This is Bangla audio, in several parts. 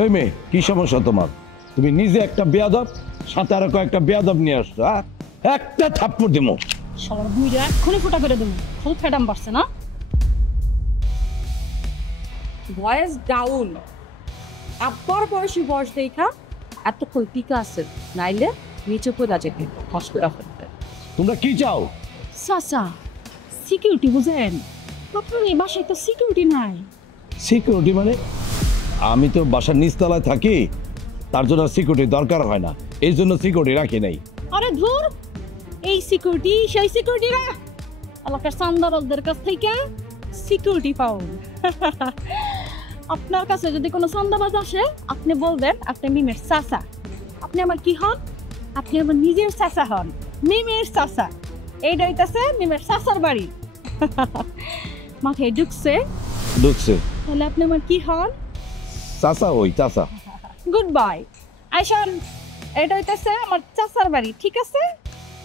ওই মেয়ে, কি সমস্যা তোমার? তুমি নিজে একটা বেয়াদব, সাথে আরো কয়েকটা বেয়াদব নিয়ে আসছো। একটা থাপ্পড় দিমো। শালার বুইড়া এক্ষুনি ফোঁটা করে দেবো। খুব ফ্যাডাম বাড়ছে না? Voice down. আব্বার বয়সী বয়স দেখা এতক্ষণ টিকা আছে, নাইলে নিচে পড়া যেতে হসপিটাল ফেলতে। তোমরা কি চাও? চাচা, সিকিউরিটি বুঝেন? আপনার এই বাসায় তো সিকিউরিটি নাই। সিকিউরিটি মানে? আমি তো বাসার নিচতলায় থাকি, তার জন্য সিকিউরিটি দরকার হয় না, এই জন্য সিকিউরিটি রাখি নাই। আরে ধুর, এই সিকিউরিটি সেই সিকিউরিটি না, এলাকার চান্দাবাজদের কাছ থেকে সিকিউরিটি পাউন। আপনার কাছে যদি কোনো চান্দাবাজ আসে, আপনি বলবেন আপনি মিমের চাচা। আপনি আমার কি হন? আপনি আমার নিজের চাচা হন, মিমের চাচা। এইটা হইতাছে মিমের চাচার বাড়ি। মাথায় ঢুকছে? ঢুকছে। তাহলে আপনি আমার কি হন? চাচা। ওই চাচা। Good bye. আইসান, এটা হইতাছে আমার চাচার বাড়ি, ঠিক আছে?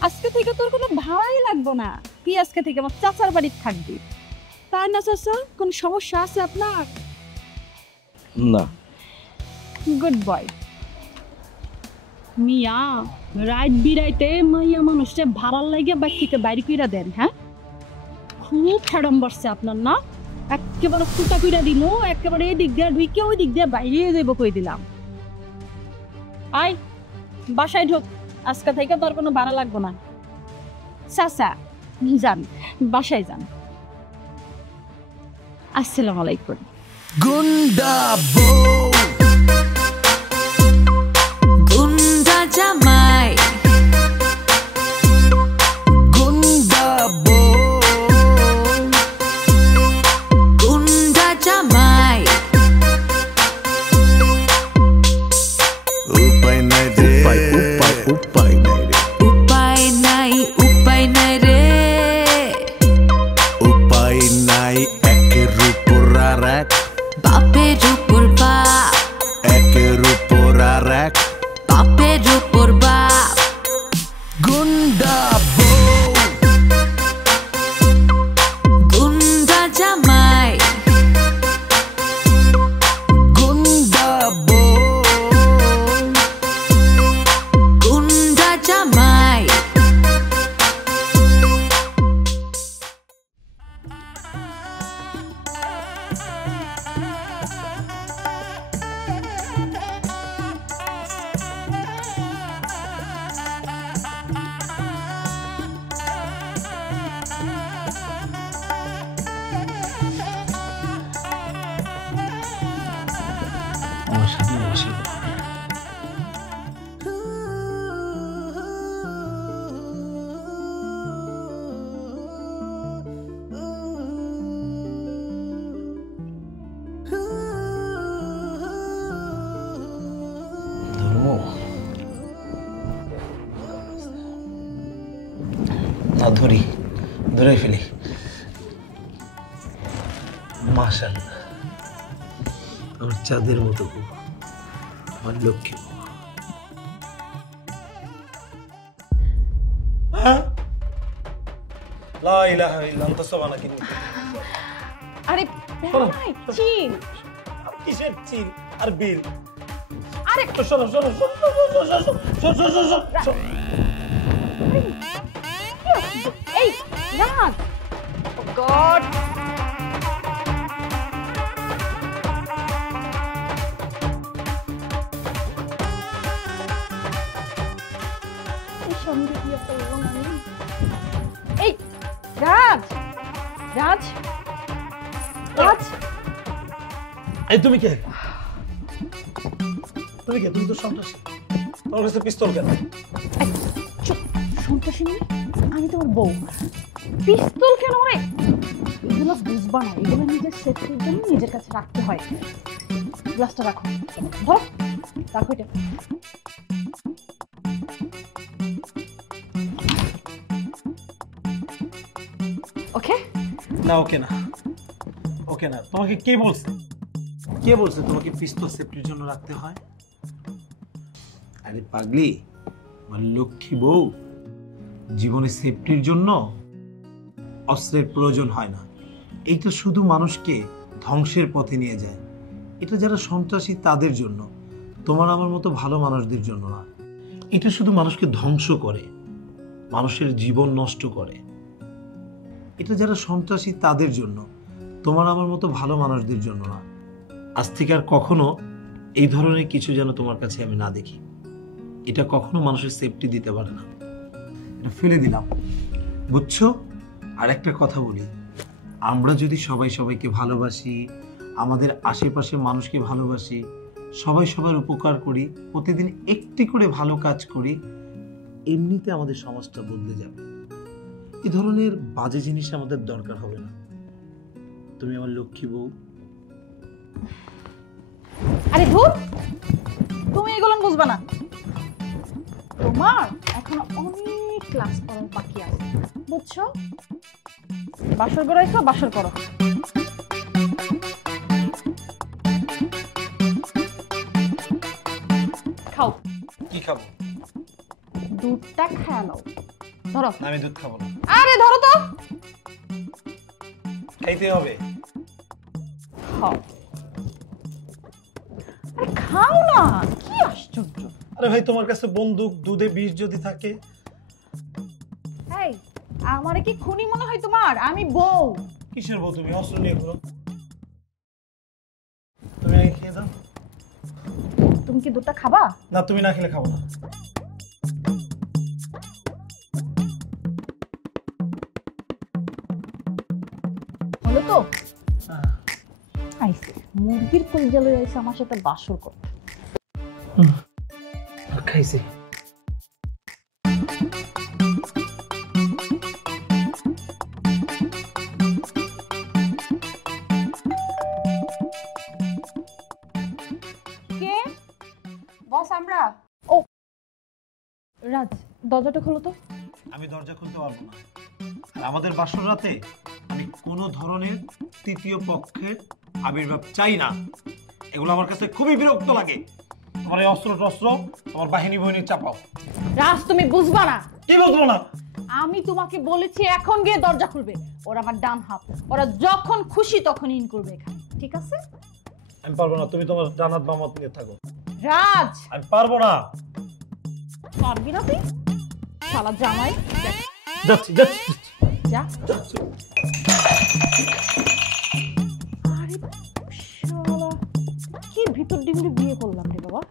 আজকে থেকে তোর কোনো ভাড়াই লাগবো না, তুই আজকে থেকে আমার চাচার বাড়ি থাকবি। তাই না চাচা? কোন সমস্যা আছে আপনার? না। Good boy. মিয়া, রাইট বিরাইতে মাইয়া মানুষটা ভাড়ার লাগে বাইক থেকে বাইরে কইরা দেন, হ্যাঁ? খুব ফ্যাডাম বাড়ছে আপনার না? একেবারে ফুটা কইরা দিল, একেবারে এই দিক দিয়ে ঢুকে ওই দিক দিয়ে বাইরে যাইব কই দিলাম। আয় বাসায় ঢোক, আজকে থেকে তোর কোনো ভাড়া লাগবো না। চাচা যান, বাসায় যান। আসসালামু আলাইকুম। গুন্ডা বউ, গুন্ডা জামাই, গুন্ডা বউ, গুন্ডা জামাই। উপায় নাই রে, উপায় নাই রে, উপায় নাই, উপায় নাই রে, উপায় নাই। একের উপর আর এক, বাপের উপর বাপ, একের উপর আর এক, বাপের উপর বাপ। গুন্ডা বউ, গুন্ডা জামাই, গুন্ডা বউ, গুন্ডা জামাই। না ধরি, ধরে ফেলি। মাশাআল্লাহ, আমার চাঁদের মতো বউ, আমার লক্ষ্মী বউ। লা ইলাহা ইল্লা আনতা সুবহানাকা। আরে ভাই, চিল। কিসের চিল আর বিল? আরে শোনো শোনো শোনো, এই রাত, গড। এই রাজ, রাজ, রাজ। এই তুমি কে? তুমি কে? তুমি তো সন্ত্রাসী। তোমার কাছে পিস্তল কেন? সন্ত্রাসী মানে? আমি তোমার বউ। পিস্তল কেন রে? এগুলো বুঝবা না, এগুলো নিজের সেফটির জন্য নিজের কাছে রাখতে হয়। গ্লাসটা রাখো, ধরো, রাখো এটা। ওকে? না ওকে না, ওকে না। তোমাকে কে বলছে? কে বলছে তোমাকে পিস্তল সেফটির জন্য রাখতে হয়? আরে পাগলি, আমার লক্ষ্মী বউ, জীবনে সেফটির জন্য অস্ত্রের প্রয়োজন হয় না। এই তো শুধু মানুষকে ধ্বংসের পথে নিয়ে যায়। এটা যারা সন্ত্রাসী তাদের জন্য, তোমার আমার মতো ভালো মানুষদের জন্য না। এটা শুধু মানুষকে ধ্বংস করে, মানুষের জীবন নষ্ট করে। এটা যারা সন্ত্রাসী তাদের জন্য, তোমার আমার মতো ভালো মানুষদের জন্য না। আজ থেকে আর কখনো এই ধরনের কিছু যেন তোমার কাছে আমি না দেখি। এটা কখনো মানুষের সেফটি দিতে পারে না। এটা ফেলে দিলাম, বুঝছো? আর একটা কথা বলি, আমরা যদি সবাই সবাইকে ভালোবাসি, আমাদের আশেপাশে মানুষকে ভালোবাসি, সবাই সবার উপকার করি, প্রতিদিন একটি করে ভালো কাজ করি, এমনিতে আমাদের সমাজটা বদলে যাবে। এই ধরনের বাজে জিনিস আমাদের দরকার হবে না। তুমি আমার লক্ষ্মী বউ। আরে ধুর, তুমি এগুলো বুঝবা না। তোমার এখনো অনেক ক্লাস করার বাকি আছে, বুঝছো? বাসর করাইছো, বাসর করো। খাও। কি খাবো? দুধটা খেয়ে নাও। ধরো। আমি দুধ খাবো না। আরে ধরো তো। খাইতে হবে। খাও। আরে খাও না, কি আশ্চর্য। আরে ভাই, তোমার কাছে বন্দুক, দুধে বিষ যদি থাকে। এই, আমারে কি খুনি মনে হয় তোমার? আমি বউ। কিসের বউ তুমি? অস্ত্র নিয়ে ঘুরো। তুমি আগে খেয়ে দাও। তুমি কি দুধটা খাবা? না, তুমি না খেলে খাবো না। হলো তো? আইসে মুরগির কলিজা লয়ে আইসে আমার সাথে বাসর করতে। খাইছি। কে? বস আমরা। ও রাজ, দরজাটা খোলো তো। আমি দরজা খুলতে পারবো না। আর আমাদের বাসর রাতে আমি কোনো ধরনের তৃতীয় পক্ষের আবির্ভাব চাই না। এগুলো আমার কাছে খুবই বিরক্ত লাগে। তোমার এই অস্ত্র টস্ত্র তোমার বাহিনী বহিনী চাপাও। রাজ, তুমি বুঝবা না। কি বুঝবো না? আমি তোমাকে বলেছি এখন গিয়ে দরজা খুলবে। ওরা আমার ডান হাত, ওরা যখন খুশি তখন ইন করবে এখানে, ঠিক আছে? আমি পারবো না, তুমি তোমার ডান হাত বাম হাত নিয়ে থাকো। রাজ, আমি পারবো না। পারবি না তুই? শালা জামাই। যাচ্ছি যাচ্ছি যা। যাচ্ছি। আরে শালা, কি ভিতর ডিমে বিয়ে করলাম রে বাবা।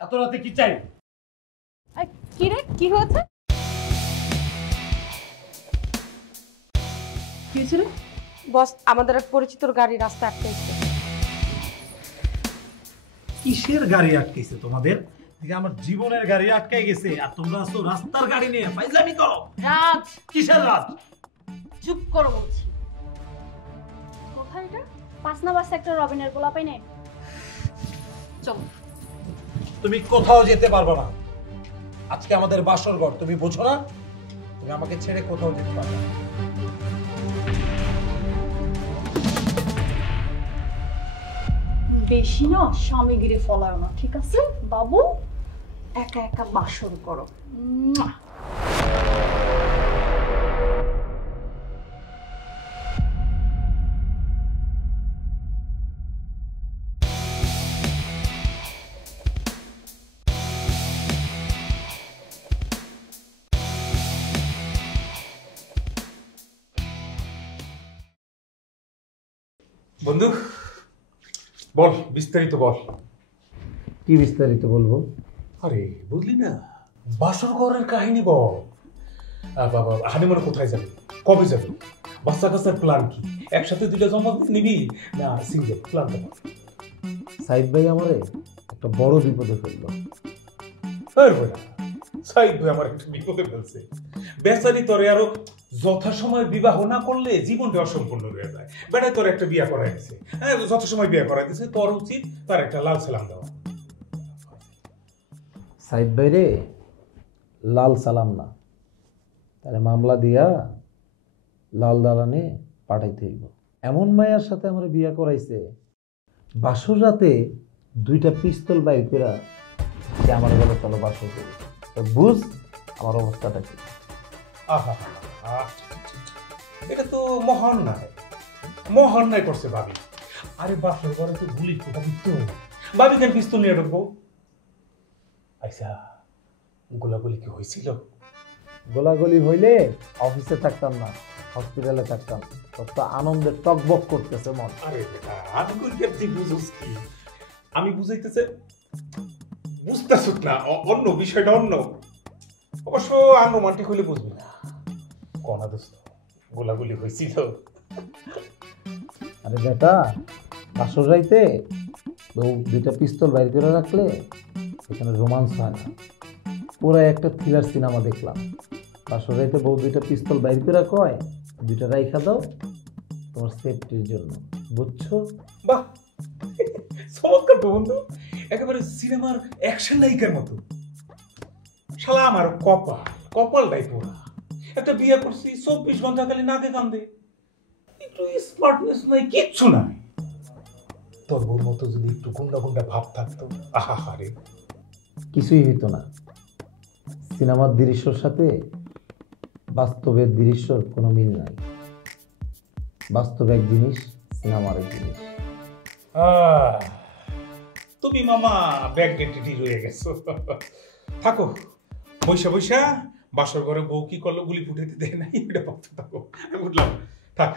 এত রাতে কি চাই? কি রে, কি হয়েছে? কি হয়েছিল? বস, আমাদের এক পরিচিতর গাড়ি রাস্তা আটকাইছে। কিসের গাড়ি আটকাইছে তোমাদের? আমার জীবনের গাড়ি আটকাই গেছে আর তোমরা আসো রাস্তার গাড়ি নিয়ে ফাইজলামি করো। রাজ, কিসের রাজ? চুপ করো বলছি। কোথায় এটা? 5 নাম্বার সেক্টর রবিনের গোলাপাই নে। চলো। তুমি কোথাও যেতে পারবে না। আজকে আমাদের বাসর ঘর, তুমি বোঝো না? তুমি আমাকে ছেড়ে কোথাও যেতে পারবে না। বেশি না স্বামীগিরে ফলাও না, ঠিক আছে বাবু? একা একা বাসর করো। বন্ধু বল, বিস্তারিত বল। কি বিস্তারিত বলবো? আরে বুঝলি না, বাসর ঘরের কাহিনী বল। বাবা, হানিমুনে কোথায় যাবি, কবে যাবি, বাচ্চা কাচ্চার প্ল্যান কি, একসাথে দুইটা জমা নিবি না সিঙ্গেল প্ল্যানটা বল। সাইদ ভাই আমারে একটা বড় বিপদে ফেললো। সাইদ ভাই আমার একটা বিপদে ফেলছে। বেচারি তোরে আরো যথাসময় বিবাহ না করলে জীবনটা অসম্পূর্ণ হয়ে যায়। বেটায় তোর একটা বিয়ে করাই দিছে, যথাসময় বিয়ে করাই দিছে, তোর উচিত তার একটা লাল সালাম দেওয়া। সাইদ ভাই রে লাল সালাম না, তাহলে মামলা দিয়া লাল দালানে পাঠাইতে হইব। এমন মায়ের সাথে আমার বিয়া করাইছে, বাসর রাতে 2টা পিস্তল বাইর করা সে আমার বলে চলো বাসর করি। তো বুঝ আমার অবস্থাটা কি। আহা, এটা তো মহান্যায়, মহান্যায় করছে ভাবি। আরে বাসর ঘরে তো গুলি ফোটা দিত, ভাবি কেন পিস্তল নিয়ে ঢুকবো? আচ্ছা, গোলাগুলি কি হয়েছিল? গোলাগুলি হইলে অফিসে থাকতাম না, হসপিটালে থাকতাম। তোর তো আনন্দে টকবক করতেছে মন। আরে বেটা, আমি কই তুই বুঝছিস কি? আমি বুঝাইতেছে, বুঝতেছ না, অন্য বিষয়টা অন্য। অবশ্য আনুমানটিক হইলে বুঝবি না। কনা দোস্ত, গোলাগুলি হয়েছিল? আরে বেটা, বাসর রাইতে বউ দুইটা পিস্তল বাইর করে রাখলে এখানে রোমান্স হয় না। পুরো একটা থ্রিলার সিনেমা দেখলাম। বাসর রাইতে বউ দুইটা পিস্তল বাইর করে কয়, দুইটা রাইখা দাও তোমার সেফটির জন্য, বুঝছো? বাহ, চমৎকার তো বন্ধু, একেবারে সিনেমার অ্যাকশন নায়িকার মতো। শালা আমার কপালটাই পোড়া। একটা বিয়ে করছি, 24 ঘন্টা খালি নাকে কান্দে, একটু স্মার্টনেস নাই, কিচ্ছু নাই। তোর বউর মতো যদি একটু গুন্ডা গুন্ডা ভাব থাকতো, আহা রে, কিছুই হইতো না। সিনেমার দৃশ্যর সাথে বাস্তবের দৃশ্যর কোনো মিল নাই। বাস্তব এক জিনিস, সিনেমার এক জিনিস। তুমি মামা ব্যাকডেটেডই রয়ে গেছো। থাকো বৈশা বৈশা, বাসর ঘরে বউ কি করলো, গুলি ফুটাইতে দেয় নাই, এটা ভাবতে থাকো। আমি উঠলাম, থাক।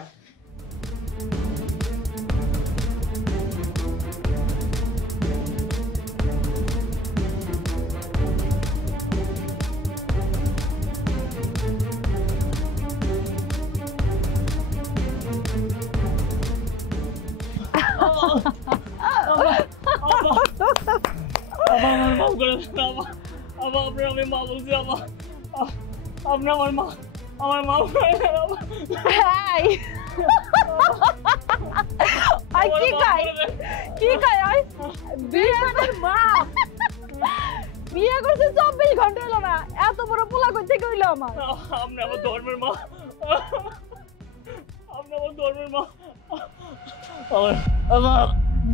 বিয়ে করছে 24 ঘন্টা হলো না, এত বড় পোলা কই থেকে হইলো আমার? আপনি আমার ধর্মের মা, আপনি আমার ধর্মের মা।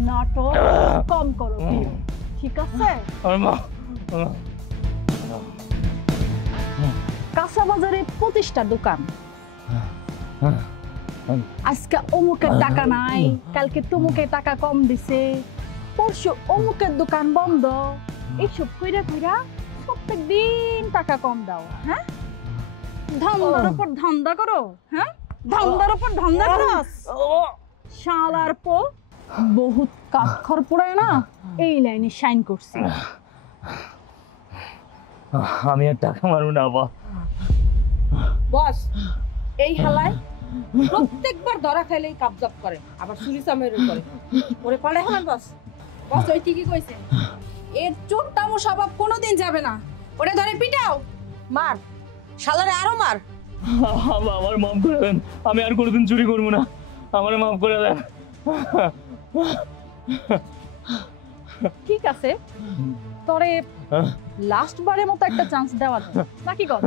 নাটক কম করো, ঠিক আছে? কাঁচা বাজারে 25টা দোকান, আজকে অমুকের টাকা নাই, কালকে তমুকের টাকা কম দিছে, পরশু অমুকের দোকান বন্ধ। এইসব কইরা কইরা প্রত্যেক দিন টাকা কম দাও। হ্যাঁ, ধান্দার উপর ধান্দা করো। হ্যাঁ, ধান্দার উপর ধান্দা করো। শালার পো বহুত কাঠখড় পোড়ায় না, এই লাইনে শাইন করছি। আমি আর টাকা মারবো না বাবা। বস, এই হালায় প্রত্যেকবার ধরা খাইলেই কাবজাব করে, আবার চুরি চামের করে। ওরে পাড়ে হালান বস। বস ওই ঠিকই কইছে, এর চোরটামো স্বভাব কোনোদিন যাবে না। ওরে ধরে পিটাও, মার, শালারে আরো মার। আমার মাফ করে দেন, আমি আর কোনোদিন চুরি করবো না, আমার মাফ করে দেন। ঠিক আছে, তোরে লাস্ট বারের মতো একটা চান্স দেওয়া যায় নাকি? কর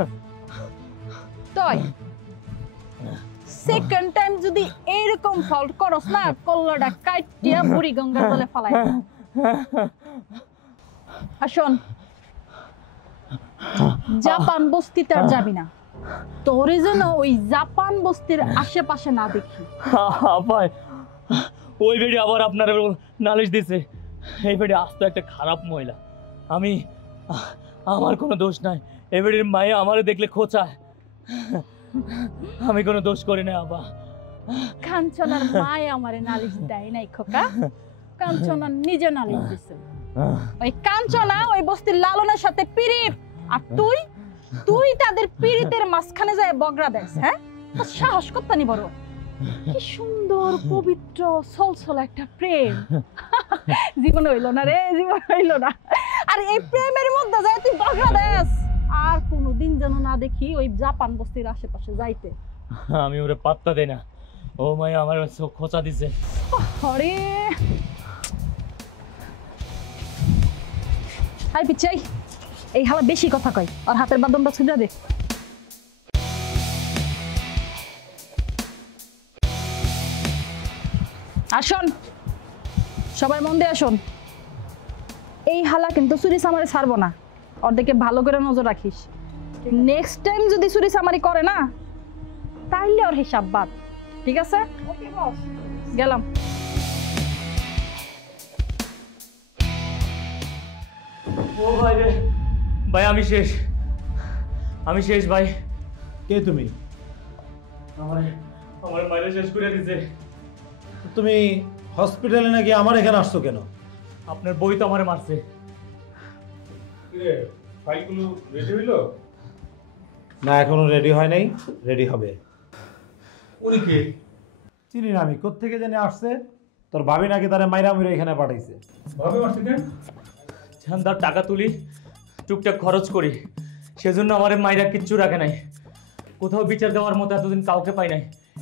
তুই সেকেন্ড টাইম যদি এরকম ফল্ট করস না, কল্লাটা কাইটিয়া বুড়ি গঙ্গার জলে ফালাই। আসুন, জাপান বস্তিতে আর যাবি না, তোরে যেন ওই জাপান বস্তির আশেপাশে না দেখি। আপাই, ওই বেড়ি আবার আপনার নালিশ দিছে। এই বেড়ি আস্ত একটা খারাপ মহিলা, আমার কোনো দোষ নাই। এই বেড়ির মায়ে আমারে দেখলে খোঁচায়, আমি কোনো দোষ করি না। আবা, কাঞ্চনার মায়ে আমারে নালিশ দেয় নাই খোকা, কাঞ্চনা নিজে নালিশ দিছে। ওই কাঞ্চনা ওই বস্তির লালনের সাথে পিরিত, আর তুই তাদের পিরিতের মাঝখানে যায় বগরা দেস। হ্যাঁ, সাহস করতানি বড়। কি সুন্দর পবিত্র সলসল একটা প্রেম, জীবন হইল না রে, জীবন হইল না। আর এই প্রেমের মধ্যে যায় তুই বগরা দেস। আর কোনোদিন যেন না দেখি ওই জাপান বস্তির আশেপাশে যাইতে। আমি ওরে পাত্তা দেই না, ও মাই আমার খোঁচা দিছে। আরে আই পিছাই, এই হালা বেশি কথা কয়, আর হাতের বাদনটা ছুঁড়া দে। আসুন সবাই, মন দিয়ে আসুন। এই হালা কিন্তু চুরি চামারি ছাড়বো না, ওর দিকে ভালো করে নজর রাখিস। নেক্সট টাইম যদি চুরি চামারি করে না, তাইলে ওর হিসাব বাদ। ঠিক আছে? ওকে বস। গেলাম। ও ভাই রে, ভাই আমি শেষ, আমি শেষ ভাই। কে তুমি? আমার আমার মায়েরা শেষ করে দিছে। তুমি হসপিটালে নাকি আমার এখানে আসছো কেন? আপনার বই তো আমারে মারছে। কিরে, ফাইলগুলো রেডি হইলো? না, এখনো রেডি হয় নাই, রেডি হবে। উনি কে? চিনি না আমি, কোত্থেকে জানি আসছে। তোর ভাবি নাকি তারে মাইরা মুইরা এখানে পাঠাইছে। ভাবে মারছে কেন? তার টাকা তুলি, টুকটাক খরচ করি, সেজন্য আমার মায়েরা কিচ্ছু রাখে নাই। কোথাও বিচার দেওয়ার মতো এতদিন কাউকে পাই নাই।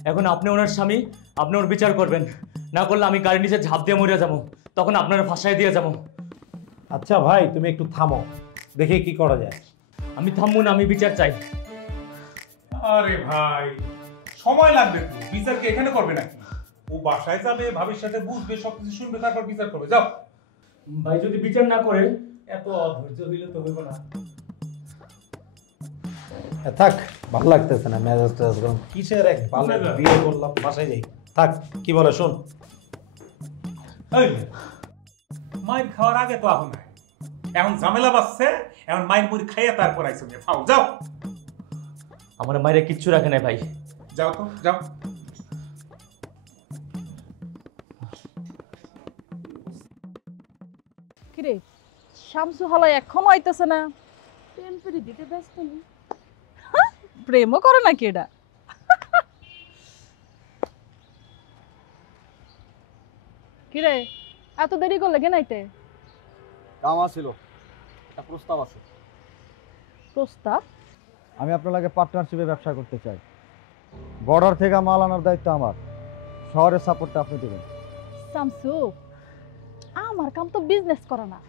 এখন আপনি ওনার স্বামী, আপনি ওর বিচার করবেন। না করলে আমি গাড়ির নিচে ঝাঁপ দিয়ে মরে যাবো, তখন আপনারা ফাঁসায় দিয়ে যাবো। আচ্ছা ভাই, তুমি একটু থামো, দেখে কি করা যায়। আমি থামবো না, আমি বিচার চাই। আরে ভাই, সময় লাগবে তো, বিচার কি এখানে করবে নাকি? ও বাসায় যাবে, ভাবির সাথে বুঝবে, সবকিছু শুনবে, তারপর বিচার করবে। যাও। ভাই যদি বিচার না করে, এত অধৈর্য হইলে তো হইব না। থাক, ভালো লাগতেছে না মেজাজটা আজকাল। কিসের এক ভালো বিয়ে করলাম, বাসায় যাই। থাক, কি বলে শোন। এই, মায়ের খাওয়ার আগে তো এখন নাই, এখন ঝামেলা বাঁচছে, এখন মায়ের মুড়ি খাইয়ে তারপর আইসো নিয়ে খাও। যাও। আমার মায়েরা কিচ্ছু রাখে নাই ভাই। যাও তো, যাও। কিরে, শামসু হালাই এখনো আইতেছে না? প্রেম করে দিতে ব্যস্ত নেই। প্রেমও করে নাকি এটা? কিরে, এত দেরি করলে কেন আইতে? কাম আছিল, একটা প্রস্তাব আছে। প্রস্তাব? আমি আপনার লাগে পার্টনারশিপে ব্যবসা করতে চাই। বর্ডার থেকে মাল আনার দায়িত্ব আমার, শহরের সাপোর্টটা আপনি দেবেন। শামসু, আমার কাম তো বিজনেস করা না,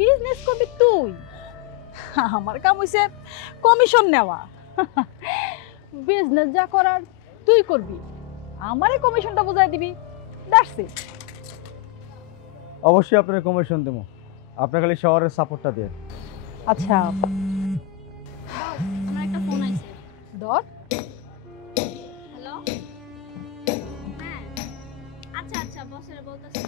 বিজনেস করবি তুই। আমার কাম হইছে কমিশন নেওয়া। বিজনেস যা করার তুই করবি, আমারে কমিশনটা বুঝাই দিবি। That's it. অবশ্যই আপনার কমিশন দেবো, আপনার খালি শহরের সাপোর্টটা দিয়ে। আচ্ছা, আমার একটা ফোন আইছে। ধর। হ্যালো, হ্যাঁ, আচ্ছা আচ্ছা, বসের বলতেছি।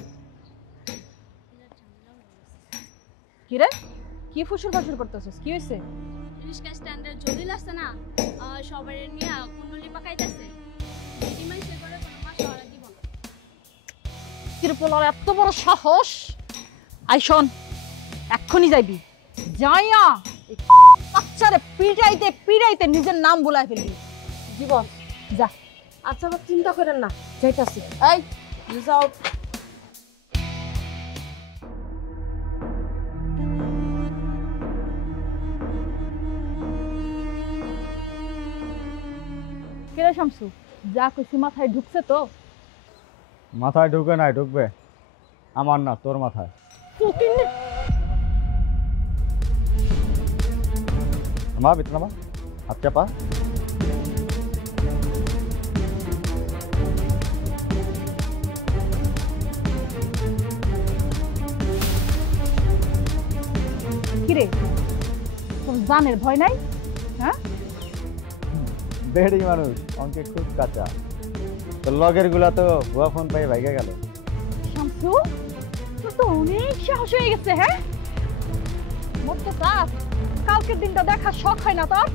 কিরে, কি ফুসুর ফাসুর করতেছিস? কি হয়েছে? রিস্কা স্ট্যান্ডার্ড জলিল আসছে না, সবাই নিয়ে কুণ্ডলি পাকাইতেছে। দিদি মাইসে করে কোনো মাস ওরা দিব না। ত্রিপুলার এত বড় সাহস! আই শোন, এক্ষুনি যাইবি, যাইয়া এই বাচ্চারে পিটাইতে পিটাইতে নিজের নাম বলাই ফেলবি। জীবন, যা। আচ্ছা আবার চিন্তা করেন না, যাইতাছি। এই যাও। কিরে শামসু, যা কইছি মাথায় ঢুকছে তো? মাথায় ঢুকে নাই, ঢুকবে আমার না, তোর মাথায়। মা ভিতরে মা, হাত চাপা। কিরে, তোর জানের ভয় নাই? হ্যাঁ, বেড়ি মানুষ, অঙ্কে খুব কাঁচা। তোর লগের গুলা তো ভুয়া ফোন পাই ভাইগে গেল। শামসু, তোর তো অনেক সাহস হয়ে গেছে। হ্যাঁ, মোট তো রাত, কালকের দিনটা দেখার শখ হয় না তোর?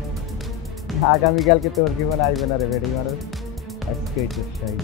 আগামীকালকে তোর জীবন আসবে না রে বেড়ি মানুষ, আজকে তোর সাই।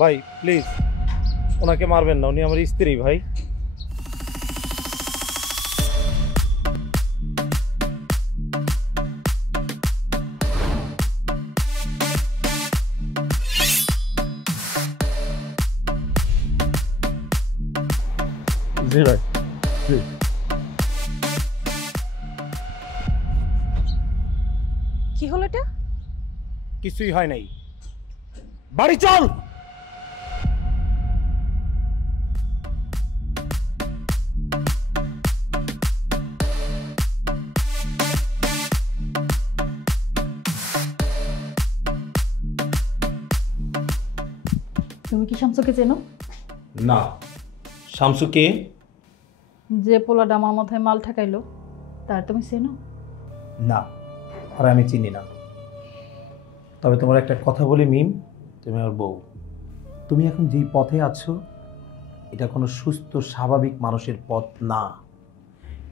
ভাই প্লিজ, ওনাকে মারবেন না, উনি আমার স্ত্রী ভাই। জি ভাই, জি। কি হলো এটা? কিছুই হয় নাই, বাড়ি চল। তুমি কি শামসুকে চেনো? না। শামসু কে? যে পোলাটা আমার মাথায় মাল ঠেকাইলো তার তুমি চেনো? না, আর আমি চিনি না। তবে তোমার একটা কথা বলি মিম, তুমি আমার বউ। তুমি এখন যেই পথে আছো এটা কোনো সুস্থ স্বাভাবিক মানুষের পথ না।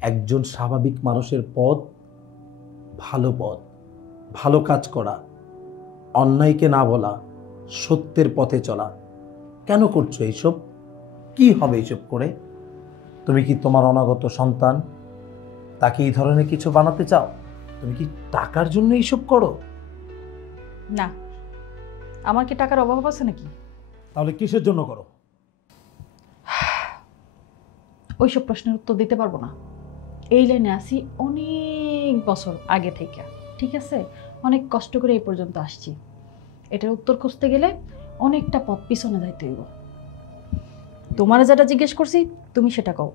একজন স্বাভাবিক মানুষের পথ ভালো পথ, ভালো কাজ করা, অন্যায়কে না বলা, সত্যের পথে চলা। কেন করছো এইসব? কি হবে এইসব করে? তুমি কি তোমার অনাগত সন্তান তাকে এই ধরনের কিছু বানাতে চাও? তুমি কি টাকার জন্য এইসব করো? না, আমার কি টাকার অভাব আছে নাকি? তাহলে কিসের জন্য করো? ওইসব প্রশ্নের উত্তর দিতে পারবো না। এই লাইনে আসি অনেক বছর আগে থেকে, ঠিক আছে? অনেক কষ্ট করে এই পর্যন্ত আসছি। এটার উত্তর খুঁজতে গেলে অনেকটা পথ পিছনে যাইতে হইব। তোমার যেটা জিজ্ঞেস করছি তুমি সেটা কও।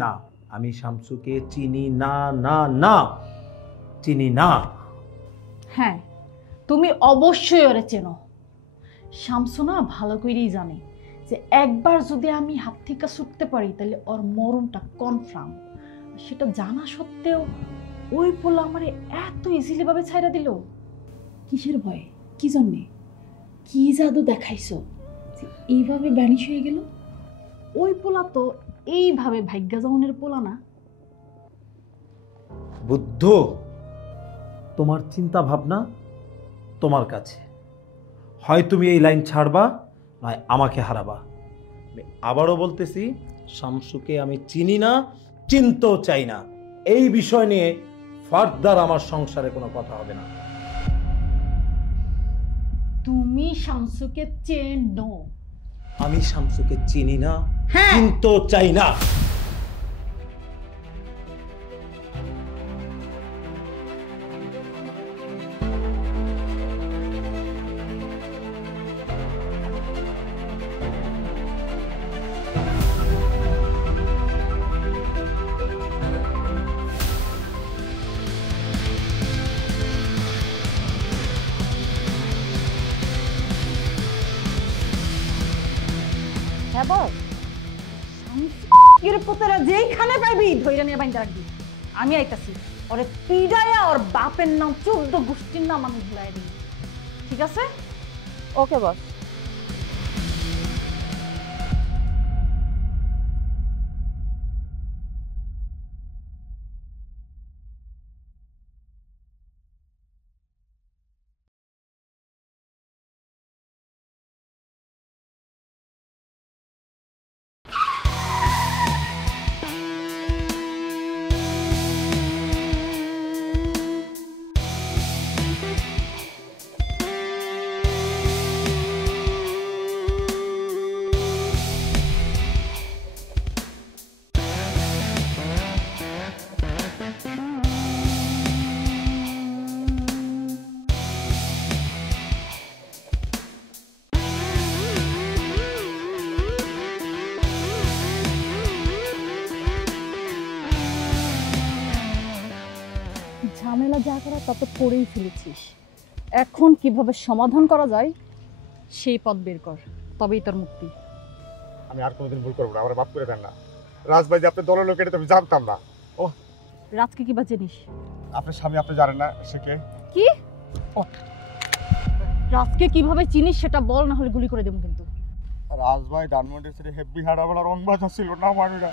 না, আমি শামসুকে চিনি না, না না, চিনি না। হ্যাঁ, তুমি অবশ্যই ওরে চেনো। শামসু না ভালো করেই জানে যে একবার যদি আমি হাত থেকে ছুটতে পারি তাহলে ওর মরণটা কনফার্ম। সেটা জানা সত্ত্বেও ওই পোলা আমারে এত ইজিলি ভাবে ছাইড়া দিল। কিসের ভয়ে? কি জন্যে? কি জাদু দেখাইছো যে এইভাবে ব্যানিশ হয়ে গেল? ওই পোলা তো এইভাবে ভাগ্যা জাউনের পোলা না। বুদ্ধ, তোমার চিন্তা ভাবনা তোমার কাছে। হয় তুমি এই লাইন ছাড়বা, নয় আমাকে হারাবা। আমি আবারও বলতেছি, শামসুকে আমি চিনি না, চিনতেও চাই না। এই বিষয় নিয়ে ফার্দার আমার সংসারে কোনো কথা হবে না। তুমি শামসুকে চেনো? আমি শামসুকে চিনি না, চিনতেও চাই না। হ্যাঁ বল। শামসুর পুতেরা যেইখানে পাইবি ধইরা নিয়ে বাইন্দা রাখবি। আমি আইতাছি, ওরে পিডায়া ওর বাপের নাম 14 গোষ্ঠীর নাম আমি ভুলাই দিই, ঠিক আছে? ওকে বস। ঝামেলা যা করা তা তো করেই ফেলেছিস। এখন কিভাবে সমাধান করা যায় সেই পথ বের কর, তবেই তোর মুক্তি। আমি আর কোনোদিন ভুল করবো না, আমার মাফ করে দেন না। রাজভাই যে আপনার দলের লোক এটা তো আমি জানতাম না। ও রাজকে কি বা জিনিস? আপনার স্বামী আপনি জানেন না সে কে? কি? রাজকে কিভাবে চিনিস সেটা বল, না হলে গুলি করে দেবো কিন্তু। রাজভাই ধানমন্ডির সাথে হেব্বি হাঁটাবেলার অনবাজা ছিল না মানিরা।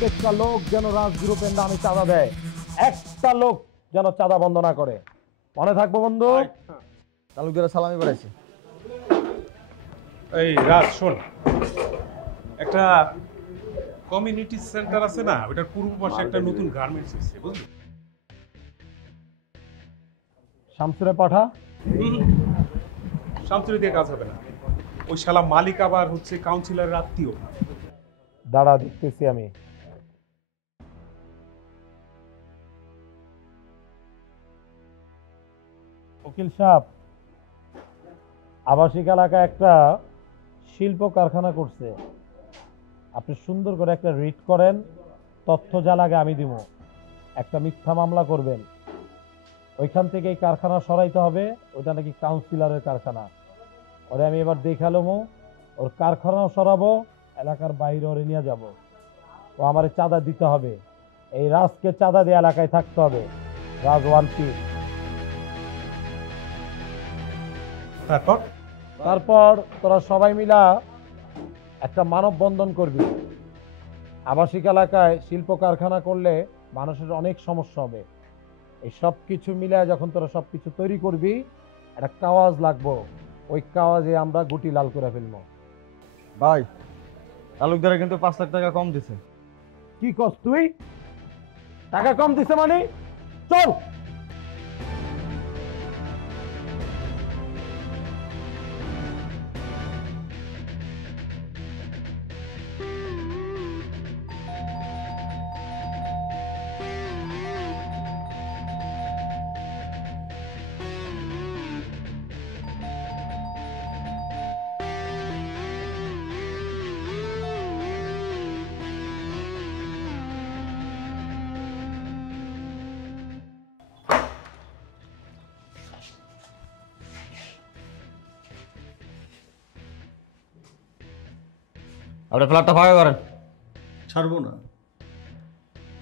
প্রত্যেকটা লোক যেন রাজ গ্রুপের নামে চাঁদা দেয়, একটা লোক যেন চাঁদা বন্ধ না করে। মনে থাকবো বন্ধু। তালুকদারের সালামি বাড়াইছে। এই রাজ শোন, একটা কমিউনিটি সেন্টার আছে না, ওটার পূর্ব পাশে একটা নতুন গার্মেন্টস এসেছে, বুঝলি? শামসুরে পাঠা। শামসুরি দিয়ে কাজ হবে না, ওই শালা মালিক আবার হচ্ছে কাউন্সিলরের আত্মীয়। দাঁড়া, দেখতেছি আমি। উকিল সাহেব, আবাসিক এলাকায় একটা শিল্প কারখানা করছে, আপনি সুন্দর করে একটা রিট করেন, তথ্য যা লাগে আমি দিব, একটা মিথ্যা মামলা করবেন, ওইখান থেকে এই কারখানা সরাইতে হবে, ওইটা নাকি কাউন্সিলরের কারখানা। ওরে আমি এবার দেখালাম, ওর কারখানাও সরাবো, এলাকার বাইরে ওরে নিয়ে যাব, ও আমার চাঁদা দিতে হবে, এই রাজকে চাঁদা দিয়ে এলাকায় থাকতে হবে। রাজ 1 পিস। তারপর তোরা সবাই মিলা একটা মানববন্ধন করবি। আবাসিক এলাকায় শিল্প কারখানা করলে মানুষের অনেক সমস্যা হবে, এই সব কিছু মিলে যখন তোরা সব কিছু তৈরি করবি, একটা কাওয়াজ লাগবো, ওই কাওয়াজে আমরা গুটি লাল করে ফেলবো। ভাই, তালুকদারে কিন্তু 5 লাখ টাকা কম দিছে। কি কস তুই? টাকা কম দিছে মানে? চল। আপনি ফ্ল্যাটটা ফাঁকা করেন। ছাড়বো না।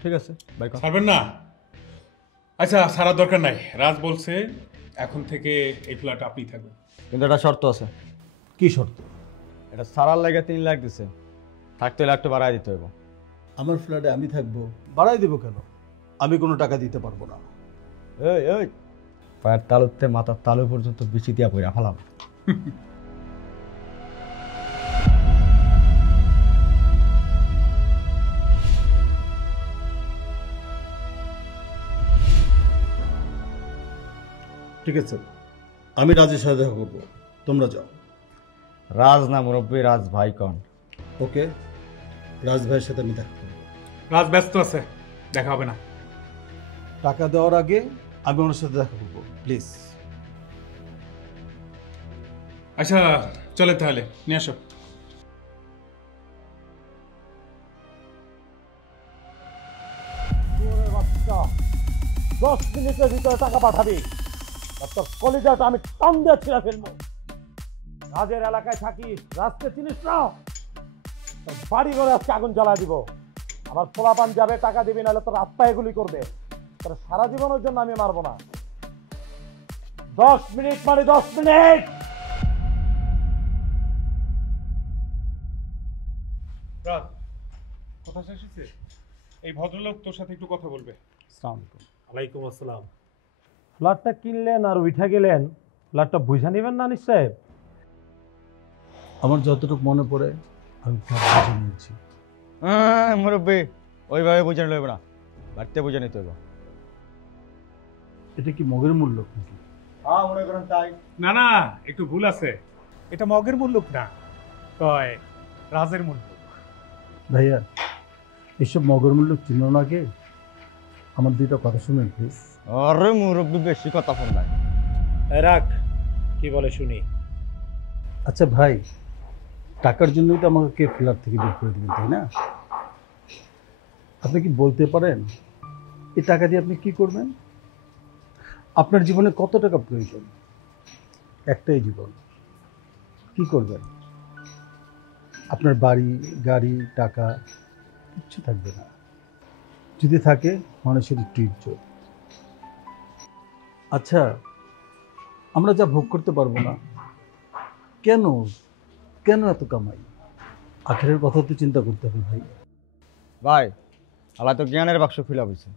ঠিক আছে ভাই, ছাড়বেন না? আচ্ছা, ছাড়ার দরকার নাই। রাজ বলছে এখন থেকে এই ফ্ল্যাট আপনিই থাকবেন। কিন্তু একটা শর্ত আছে। কি শর্ত? এটা সারার লাগে 3 লাখ দিছে, থাকতে হলে একটু বাড়াই দিতে হবে। আমার ফ্ল্যাটে আমি থাকবো, বাড়াই দেবো কেন? আমি কোনো টাকা দিতে পারবো না। এই এই পায়ের তালুতে মাথার তালু পর্যন্ত বিচি দিয়া পড়া ফেলাম। ঠিক আছে, আমি রাজের সাথে দেখা করবো, তোমরা যাও। রাজ না মুরব্বী, রাজ ভাই কন। ওকে, রাজ ভাইয়ের সাথে আমি দেখা করবো। রাজ ব্যস্ত আছে, দেখা হবে না। টাকা দেওয়ার আগে আমি ওনার সাথে দেখা করবো, প্লিজ। আচ্ছা চলে, তাহলে নিয়ে আসো। 10 মিনিটের ভিতরে টাকা পাঠাবি, তোর কলিজাটা আমি টান দিয়ে ছিঁড়ে ফেলবো। রাজের এলাকায় থাকিস, রাজকে চিনিস না? তোর বাড়ি ঘরে আজকে আগুন জ্বালা দিব। আমার পোলাপান যাবে, টাকা দিবি, নাহলে তোর হাত পায়ে গুলি করবে। তোর সারা জীবনের জন্য আমি মারবো না। 10 মিনিট মানে 10 মিনিট। কথা শেষ হয়েছে? এই ভদ্রলোক তোর সাথে একটু কথা বলবে। আসসালামু আলাইকুম। ওয়ালাইকুম আসসালাম। ফ্ল্যাটটা কিনলেন আর উঠে গেলেন, ফ্ল্যাটটা বুঝা নিবেন না আনিস সাহেব? আমার যতটুকু মনে পড়ে আমি ফ্ল্যাট বুঝে নিয়েছি। মুরব্বী, ওইভাবে বুঝে নিতে না, বাড়িতে বুঝে নিতে হবে। এটা কি মগের মূল্য? হ্যাঁ মনে করেন তাই। না না, একটু ভুল আছে, এটা মগের মুল্লুক না, কয় রাজের মুল্লুক। ভাইয়া, এসব মগের মূল্য চিনো না কে? আমার দুইটা কথা শুনেন প্লিজ। আরে মুরব্বী, বেশি কথা ফোন নাই। রাখ, কি বলে শুনি। আচ্ছা ভাই, টাকার জন্যই তো আমাকে ফ্ল্যাট থেকে বের করে দেবেন, তাই না? আপনি কি বলতে পারেন এই টাকা দিয়ে আপনি কি করবেন? আপনার জীবনে কত টাকা প্রয়োজন? একটাই জীবন, কি করবেন? আপনার বাড়ি গাড়ি টাকা কিচ্ছু থাকবে না, যদি থাকে মানুষের একটু ইজ্জত। আচ্ছা, আমরা যা ভোগ করতে পারবো না, কেন কেন এত কামাই? আখেরের কথা তো চিন্তা করতে হবে ভাই। ভাই, আল্লাহ তো জ্ঞানের বাক্স খুলে বলছে।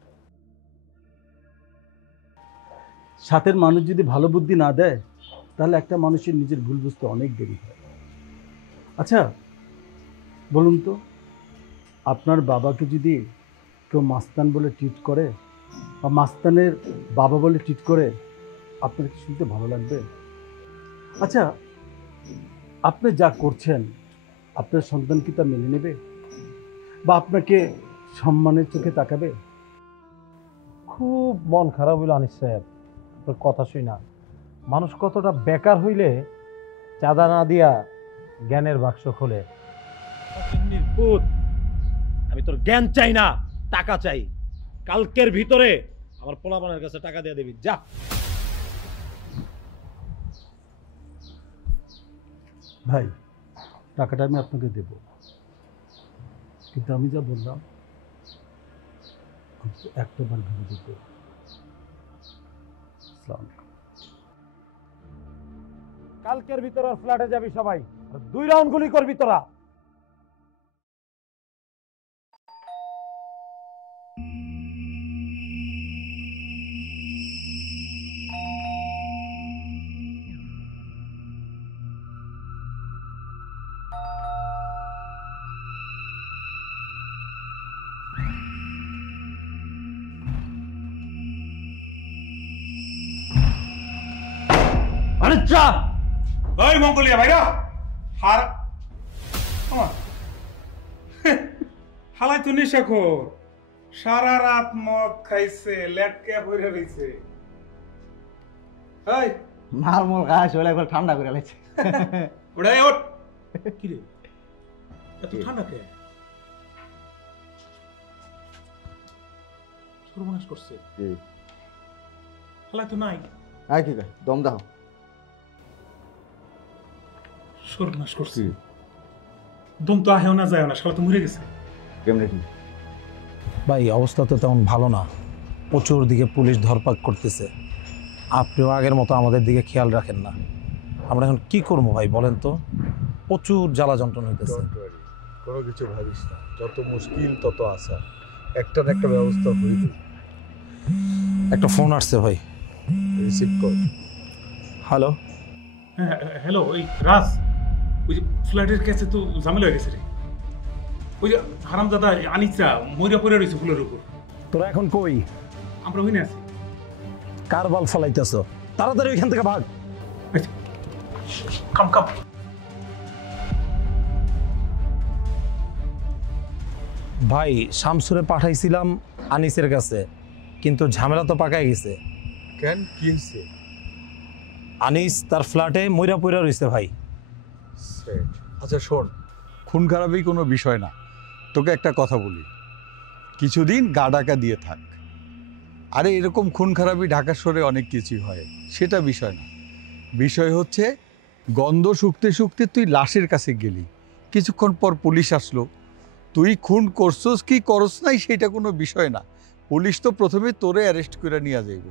সাথের মানুষ যদি ভালো বুদ্ধি না দেয় তাহলে একটা মানুষের নিজের ভুল বুঝতে অনেক দেরি হয়। আচ্ছা বলুন তো, আপনার বাবাকে যদি কেউ মাস্তান বলে ট্রিট করে বা মাস্তানের বাবা বলে ট্রিট করে, আপনার কি শুনতে ভালো লাগবে? আচ্ছা, আপনি যা করছেন আপনার সন্তান কি তা মেনে নেবে বা আপনাকে সম্মানের চোখে তাকাবে? খুব মন খারাপ হইল আনিস সাহেব তোর কথা শুই না। মানুষ কতটা বেকার হইলে চাঁদা না দিয়া জ্ঞানের বাক্স খোলে। আমি তোর জ্ঞান চাই না, টাকা চাই। কালকের ভিতরে আমার পোলাপানের কাছে টাকা দিয়ে দিবি, যা। ভাই, টাকাটা আমি আপনাকে দেব, কিন্তু আমি যা বললাম একটা বার ভেবে দেখব। কালকের ভিতরে ফ্ল্যাটে যাবি সবাই, 2 রাউন্ড গুলি করবি তোরা। আচ্ছা ওই মঙ্গলিয়া ভাইরা হার হালাই তো নেশাখোর, সারা রাত মদ খাইছে, লেটকে পড়ে রইছে। এই মালমল গাছ ওলা একবার ঠান্ডা করে লাইছে। ওড়াই ওঠ। কি রে এত ঠান্ডা কে? সর্বনাশ করছে। হালাই তো নাই। আয় কি কয় দম দাও। সর্বনাশ করছে। দম তো আহেও না যায় না, শালা তো মরে গেছে। কেমনে কি ভাই অবস্থা তো তেমন ভালো না, প্রচুর দিকে পুলিশ ধরপাক করতেছে। আপনিও আগের মতো আমাদের দিকে খেয়াল রাখেন না। আমরা এখন কি করবো ভাই বলেন তো? প্রচুর জ্বালা যন্ত্রণা হইতেছে। কোনো কিছু ভাবিস না, যত মুশকিল তত আশা, একটা না একটা ব্যবস্থা হইবে। একটা ফোন আসছে ভাই, রিসিভ কর। হ্যালো। হ্যাঁ হ্যালো, ওই রাজ, ওই যে ফ্ল্যাটের কাছে তো ঝামেলা হয়ে গেছে রে। ওই যে হারামজাদা আনিসা মইরা পড়ে রয়েছে ফুলের উপর। তোরা এখন কই? আমরা ওইখানে আছি। কার বাল ফলাইতেছ? তাড়াতাড়ি ওইখান থেকে ভাগ। কাম কাম। ভাই শামসুরে পাঠাইছিলাম আনিসের কাছে, কিন্তু ঝামেলা তো পাকাই গেছে। কেন, কি হয়েছে? আনিস তার ফ্ল্যাটে মইরা পইরা রইছে ভাই। আচ্ছা শোন, খুন খারাপই কোনো বিষয় না। তোকে একটা কথা বলি, কিছুদিন গা ডাকা দিয়ে থাক। আরে এরকম খুন খারাপই ঢাকা শহরে অনেক কিছুই হয়, সেটা বিষয় না। বিষয় হচ্ছে গন্ধ শুকতে শুকতে তুই লাশের কাছে গেলি, কিছুক্ষণ পর পুলিশ আসলো। তুই খুন করছস কি করস নাই সেটা কোনো বিষয় না। পুলিশ তো প্রথমে তোরে অ্যারেস্ট করে নিয়ে যাইব,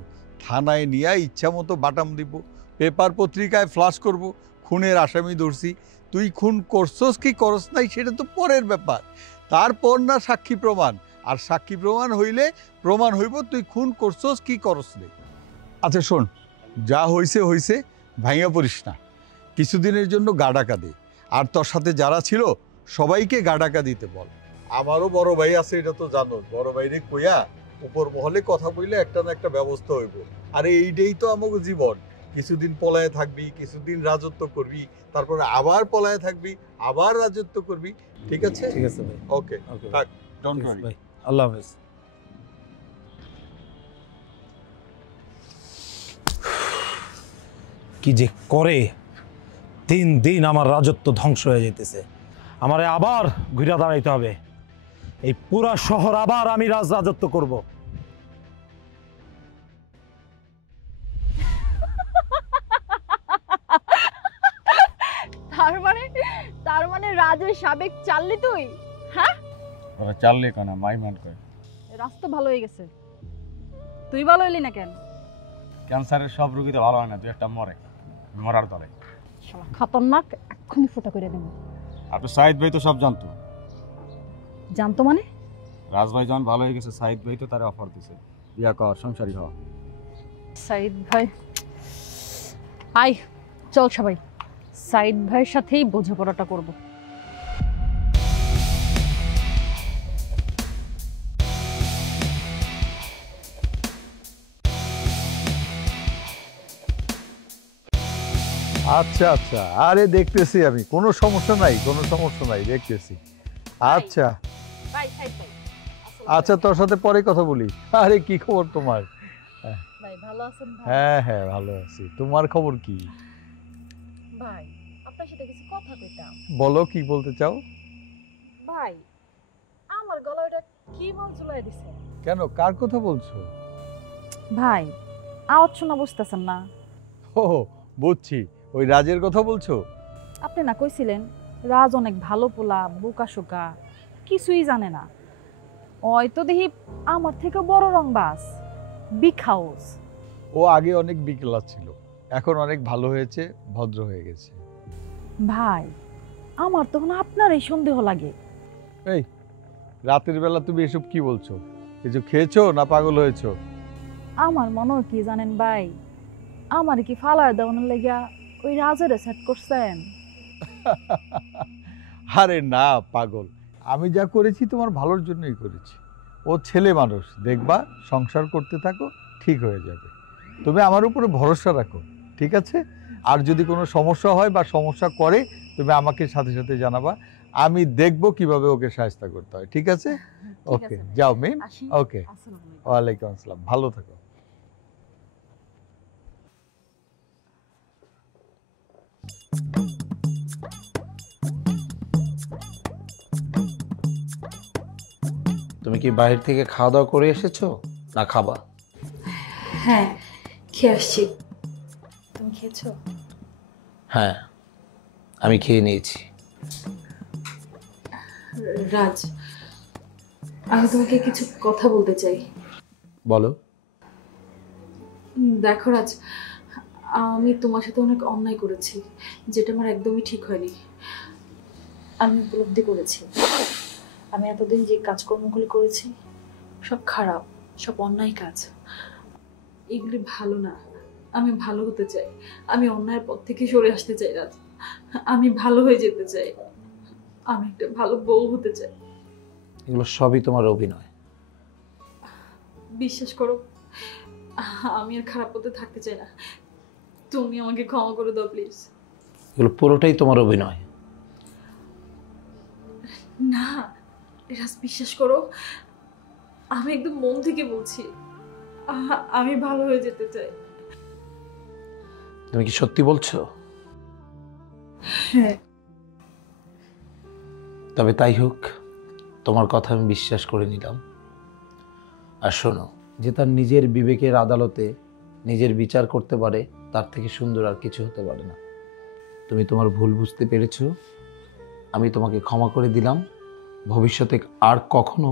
থানায় নিয়ে ইচ্ছা মতো বাটাম দিব, পেপার পত্রিকায় ফ্লাশ করব, খুনের আসামি ধরছি। তুই খুন করছস কি করস নাই সেটা তো পরের ব্যাপার। তারপর না সাক্ষী প্রমাণ, আর সাক্ষী প্রমাণ হইলে প্রমাণ হইব তুই খুন করছস কি করস নাই। আচ্ছা শোন, যা হইছে হইছে, ভাইয়া পড়িস না। কিছুদিনের জন্য গা ডাকা দে, আর তোর সাথে যারা ছিল সবাইকে গা ডাকা দিতে বল। আমারও বড় ভাই আছে, এটা তো জানো। বড় ভাইরে কইয়া উপর মহলে কথা বললে একটা না একটা ব্যবস্থা হইব। আরে এইটাই তো আমাকে জীবন। কিছুদিন পলায়ে থাকবি, কিছুদিন রাজত্ব করবি, তারপরে আবার পলায়ে থাকবি, আবার রাজত্ব করবি। ঠিক আছে? ঠিক আছে ভাই। ওকে, থাক, ডোন্ট ওয়ারি ভাই। আল্লাহ হাফেজ। কি যে করে, দিন দিন আমার রাজত্ব ধ্বংস হয়ে যেতেছে। আমারে আবার ঘুরে দাঁড়াইতে হবে। এই পুরা শহর আবার আমি রাজত্ব করব। তার মানে রাজের সাবেক চাললি তুই? হ্যাঁ ওরা চাললে কেন, মাইমান করে। রাস্তা ভালো হয়ে গেছে, তুই ভালো হইলি না কেন? ক্যান্সারের সব রোগী তো ভালো হয় না, দু একটা মরে, মরার দলে। খতরনাক, এক্ষুনি ফোটা করে দেব। আর তো সাইদ ভাই তো সব জানতো। জানতো মানে? রাজভাই যখন ভালো হয়ে গেছে সাইদ ভাই তো তার অফার দিছে বিয়া কর সংসারী হ। সাইদ ভাই আই চল সবাই সাইদ ভাইয়ের সাথেই বোঝাপড়াটা করব। আচ্ছা আচ্ছা, আরে দেখতেছি আমি, কোনো সমস্যা নাই, কোনো সমস্যা নাই, দেখতেছি। আচ্ছা আচ্ছা, তোর সাথে পরে কথা বলি। আরে কি খবর তোমার? ভাই ভালো আছেন ভাই? হ্যাঁ হ্যাঁ ভালো আছি, তোমার খবর কি? ভাই আপনার সাথে কিছু কথা কইতাম। বলো, কি বলতে চাও? ভাই আমার গলায় ওটা কি মাল ঝুলাই দিছে? কেন, কার কথা বলছো? ভাই আওয়াজ শোনা বুঝতেছেন না? ও বুঝছি, ওই রাজের কথা বলছো? আপনি না কইছিলেন রাজ অনেক ভালো পোলা, বোকা শোকা, কিছুই জানে না। হয়তো দেখি আমার থেকে বড় রংবাজ, বিগ হাউস। ও আগে অনেক বিকেলা ছিল, এখন অনেক ভালো হয়েছে, ভদ্র হয়ে গেছে। ভাই আমার তখন আপনারই সন্দেহ লাগে। এই রাতের বেলা তুমি এসব কি বলছো? কিছু খেয়েছো না পাগল হয়েছো? আমার মনে হয় কি জানেন ভাই, আমার কি ফালার দেওয়ানোর লেগা ওই রাজের সেট করছেন? আরে না পাগল, আমি যা করেছি তোমার ভালোর জন্যই করেছি। ও ছেলে মানুষ, দেখবা সংসার করতে থাকো, ঠিক হয়ে যাবে। তুমি আমার উপরে ভরসা রাখো, ঠিক আছে? আর যদি কোনো সমস্যা হয় বা সমস্যা করে, তুমি আমাকে সাথে সাথে জানাবা, আমি দেখব কিভাবে ওকে সাহায্য করতে হয়, ঠিক আছে? ওকে যাও মেম। ওকে, ওয়ালাইকুম আসসালাম, ভালো থাকো। তুমি কি বাইরে থেকে খাওয়া দাওয়া করে এসেছো না খাবা? হ্যাঁ খেয়ে আসছি। তুমি খেয়েছো? হ্যাঁ আমি খেয়ে নিয়েছি। রাজ, আমি তোমাকে কিছু কথা বলতে চাই। বলো। দেখো রাজ, আমি তোমার সাথে অনেক অন্যায় করেছি, যেটা আমার একদমই ঠিক হয়নি। আমি উপলব্ধি করেছি আমি এতদিন যে কাজকর্মগুলি করেছি সব খারাপ, সব অন্যায় কাজ। এগুলি ভালো না। আমি ভালো হতে চাই, আমি অন্যায়ের পথ থেকে সরে আসতে চাই রাজ। আমি ভালো হয়ে যেতে চাই, আমি একটা ভালো বউ হতে চাই। এগুলো সবই তোমার অভিনয়। বিশ্বাস করো, আমি আর খারাপ পথে থাকতে চাই না। তুমি আমাকে ক্ষমা করে দাও প্লিজ। এগুলো পুরোটাই তোমার অভিনয়। না রাজ, বিশ্বাস করো, আমি একদম মন থেকে বলছি, আমি ভালো হয়ে যেতে চাই। তুমি কি সত্যি বলছো? হ্যাঁ। তবে তাই হোক, তোমার কথা আমি বিশ্বাস করে নিলাম। আর শোনো, যে তার নিজের বিবেকের আদালতে নিজের বিচার করতে পারে, তার থেকে সুন্দর আর কিছু হতে পারে না। তুমি তোমার ভুল বুঝতে পেরেছো, আমি তোমাকে ক্ষমা করে দিলাম। ভবিষ্যতে আর কখনো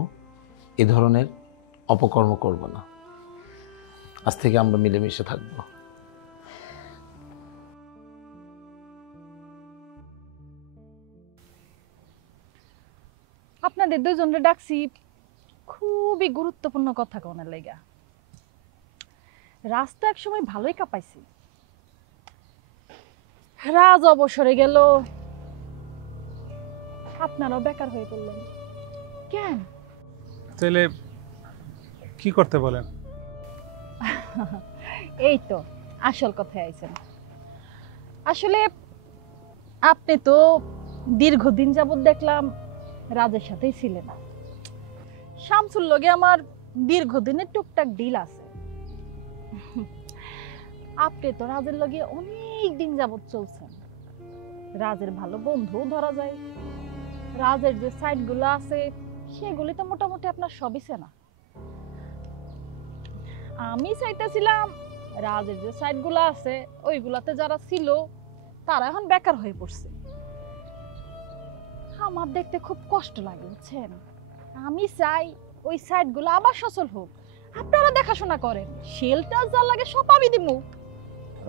এ ধরনের অপকর্ম করব না। আজ থেকে আমরা মিলেমিশে থাকবো। আপনাদের দুজনের ডাকছি খুবই গুরুত্বপূর্ণ কথা কোনের লাগা। রাস্তা এক সময় ভালোই কাঁপাইছি, রাজ অবসরে গেল, আপনারাও বেকার হয়ে পড়লেন কেন? তাহলে কি করতে বলেন? এই তো আসল কথায় আইছেন। আসলে আপনি তো দীর্ঘদিন যাবত দেখলাম রাজের সাথেই ছিলেন। শামসুর লগে আমার দীর্ঘদিনের টুকটাক ডিল আছে। আপনি তো রাজের লগে অনেক দিন যাবত চলছেন, রাজের ভালো বন্ধু ধরা যায়। রাজের যে সাইটগুলো আছে সেগুলি তো মোটামুটি আপনার সবই চেনা। আমি চাইতেছিলাম রাজের যে সাইটগুলো আছে ওইগুলাতে যারা ছিল তারা এখন বেকার হয়ে পড়ছে। আমার দেখতে খুব কষ্ট লাগে বুঝছেন। আমি চাই ওই সাইটগুলো আবার সচল হোক, আপনারা দেখাশোনা করেন, শেলটা যা লাগে সব আমি দিব।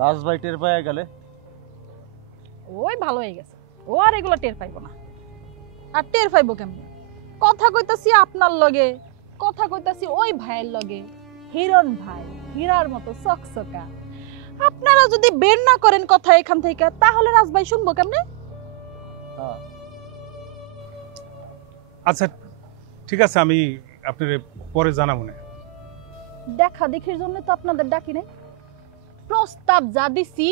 রাজভাই টের পায় গেলে ওই ভালো হয়ে গেছে, ও আর এগুলো টের পাইবো না। আর টের পাইবো কেমন? কথা কইতাছি আপনার লগে, কথা কইতাছি ওই ভাইয়ের লগে, হিরণ ভাই হীরার মতো চকচকা। আপনারা যদি বের না করেন কথা এখান থেকে, তাহলে রাজ ভাই শুনবো কেমনে? আচ্ছা ঠিক আছে, আমি আপনার পরে জানাবো না। দেখা দেখির জন্য তো আপনাদের ডাকি নাই। প্রস্তাব যা দিছি,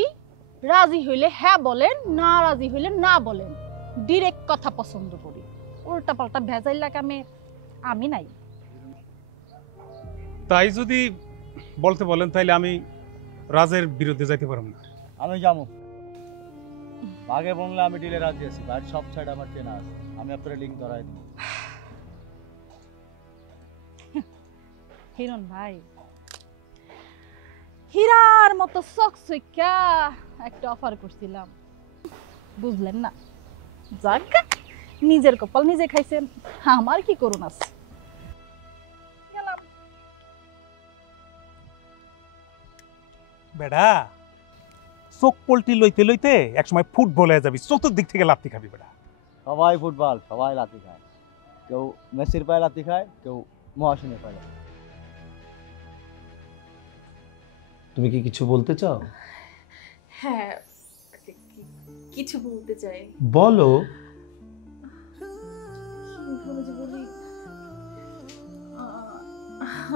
রাজি হইলে হ্যাঁ বলেন, না রাজি হইলে না বলেন। ডিরেক্ট কথা পছন্দ করি, উল্টা পাল্টা ভেজাইলা কামে আমি নাই। তাই যদি বলতে বলেন তাইলে আমি রাজের বিরুদ্ধে যাইতে পারবো না। আমি যাবো, আগে বললে আমি ডিলে রাজি আছি। বাড়ির সব সাইড আমার চেনা আছে, আমি আপনার লিঙ্ক ধরাই দেবো। হিরণ ভাই, হীরার মতো চকচকা একটা অফার করছিলাম, বুঝলেন না? যাক, নিজের কপাল নিজে খাইছেন, আমার কি করুন আছে। বেটা চোখ পল্টি লইতে লইতে একসময় ফুটবলে যাবি, চতুর্দিক থেকে লাথি খাবি বেটা। সবাই ফুটবল, সবাই লাথি খায়। কেউ মেসির পায়ে লাথি খায়, কেউ মহাসিনের পায়ে। তুমি কি কিছু বলতে চাও? হ্যাঁ, কিছু বলতে চাই। বলো। কিভাবে যে বলি,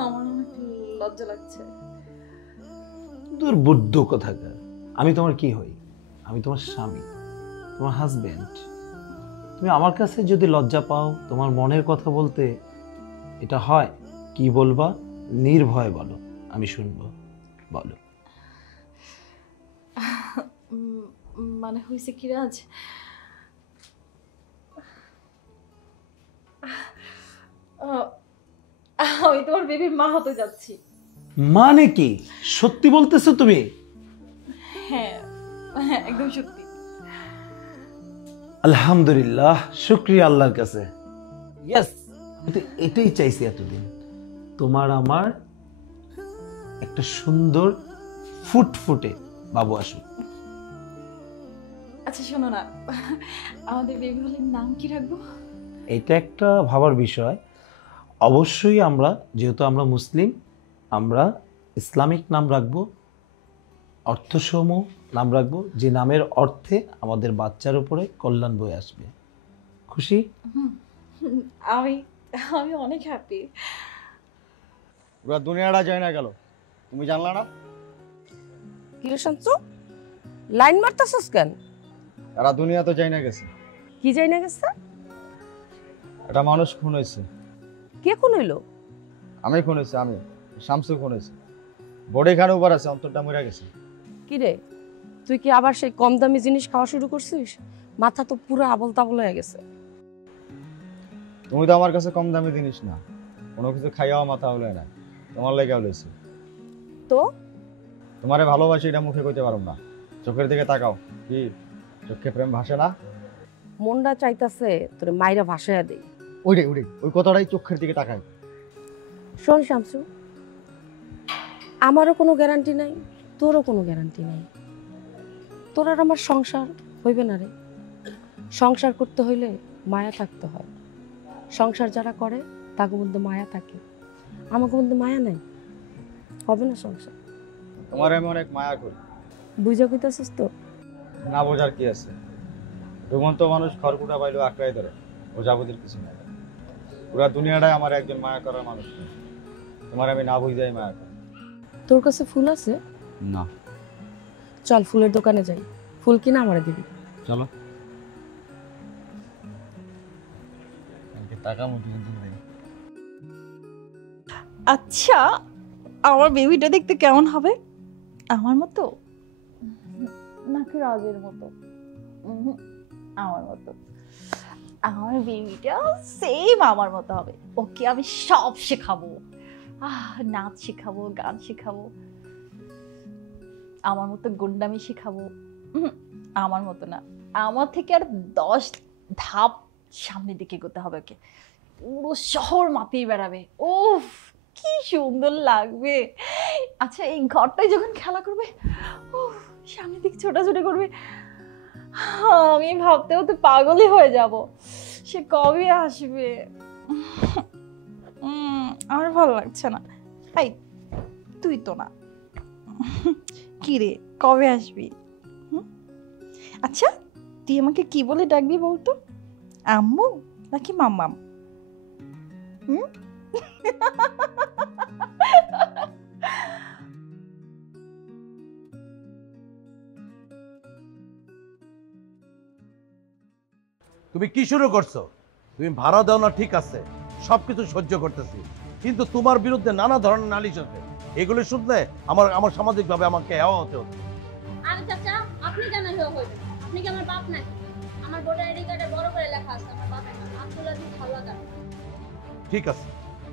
আমার অনেক লজ্জা লাগছে। দুর্বুদ্ধ কথাকার। আমি তোমার কি হই? আমি তোমার স্বামী, তোমার হাজবেন্ড। তুমি আমার কাছে যদি লজ্জা পাও তোমার মনের কথা বলতে, এটা হয়? কি বলবা নির্ভয়ে বলো, আমি শুনবো। বলো। মানে হয়েছে কি রাজ, আমি তোমার বেবির মা হতে যাচ্ছি। মানে কি সত্যি বলতেছো তুমি? হ্যাঁ, একদম সত্যি। আলহামদুলিল্লাহ, শুকরিয়া আল্লাহর কাছে। ইয়েস, এটাই চাইছি এতদিন। তোমার আমার একটা সুন্দর ফুটফুটে বাবু আসুক। আচ্ছা শোনো না, আমাদের বেবি হলে নাম কি রাখবো? এটা একটা ভাবার বিষয়। অবশ্যই আমরা, যেহেতু আমরা মুসলিম, আমরা ইসলামিক নাম রাখবো, অর্থসম নাম রাখবো, যে নামের অর্থে আমাদের বাচ্চার উপরে কল্যাণ বয়ে আসবে। খুশি? আমি অনেক হ্যাপি। পুরো দুনিয়াটা যায় না গেল, তুমি জানলা না? কি রে শামসু, লাইন মারতাছস কেন? এরা দুনিয়া তো যাই না গেছে। কি যাই না গেছে? এটা মানুষ খুন হয়েছে। কে খুন হইলো? আমি খুন হয়েছে, আমি শামসু খুন হয়েছে। বডি খানে উপর আছে, অন্তরটা মরে গেছে। কি রে, তুই কি আবার সেই কম দামি জিনিস খাওয়া শুরু করছিস? মাথা তো পুরো আবল তাবল হয়ে গেছে। তুমি তো আমার কাছে কম দামি জিনিস না, কোনো কিছু খাইয়াও মাথা হলে না, তোমার লেগে হলেছে। তো তোমারে ভালোবাসি এটা মুখে কইতে পারো না, চোখের দিকে তাকাও। কি চোখে প্রেম ভাসে না? মনটা চাইতাছে তোরে মাইরা ভাসাইয়া দেই। ওই কথাটাই চোখের দিকে তাকাই। শোন শামসু, আমারও কোনো গ্যারান্টি নাই, তোরও কোনো গ্যারান্টি নাই। তোর আর আমার সংসার হইবে না রে। সংসার করতে হইলে মায়া থাকতে হয়। সংসার যারা করে তার মধ্যে মায়া থাকে, আমাকে মধ্যে মায়া নাই, হবে না সংসার। তোমার আমি অনেক মায়া করি। বুঝা কইতাছিস তো? না বোঝার কি আছে? ঘুমন্ত মানুষ খড়কুটা পাইলেও আঁকড়াই ধরে, বোঝাবুঝির কিছু নাই। পুরা দুনিয়াটাই আমার একজন মায়া করার মানুষ নেই। তোমার আমি না বুঝাই মায়া করি। তোর কাছে ফুল আছে? না। চল ফুলের দোকানে যাই, ফুল কিনা আমারে দিবি। চলো। টাকা মতো কিন্তু নেই। আচ্ছা, আমার বেবিটা দেখতে কেমন হবে? আমার মতো নাকি রাজের মতো? আমার মতো। আমার বেবিটা সেম আমার মতো হবে। ওকে আমি সব শেখাবো, নাচ শেখাবো, গান শেখাবো, আমার মতো গুন্ডামি শেখাবো। আমার মতো না, আমার থেকে আর 10 ধাপ সামনের দিকে এগোতে হবে ওকে। পুরো শহর মাতিয়ে বেড়াবে। উফ, কি সুন্দর লাগবে। আচ্ছা, এই ঘরটায় যখন খেলা করবে, সামনের দিকে ছোটাছুটি করবে, আমি ভাবতেও তো পাগলই হয়ে যাব। সে কবে আসবে? আমার ভালো লাগছে না। এই তুই তো না, কি রে কবে আসবি? আচ্ছা তুই আমাকে কি বলে ডাকবি বলতো? আম্মু নাকি মাম্মাম? তুমি কি শুরু করছো? তুমি ভাড়া দাও না ঠিক আছে, সবকিছু সহ্য করতেছি, কিন্তু তোমার বিরুদ্ধে নানা ধরনের নালিশ আছে, এগুলো শুনলে আমার সামাজিক ভাবে আমাকে হেওয়া হতে হতো। আরে চাচা আপনি কেন হেওয়া হইবেন? আপনি কি আমার বাপ নাকি? আমার ভোটার আইডি কার্ডে বড় করে লেখা আছে আমার বাপের নাম আব্দুল আজিজ হাওলাদার। ঠিক আছে,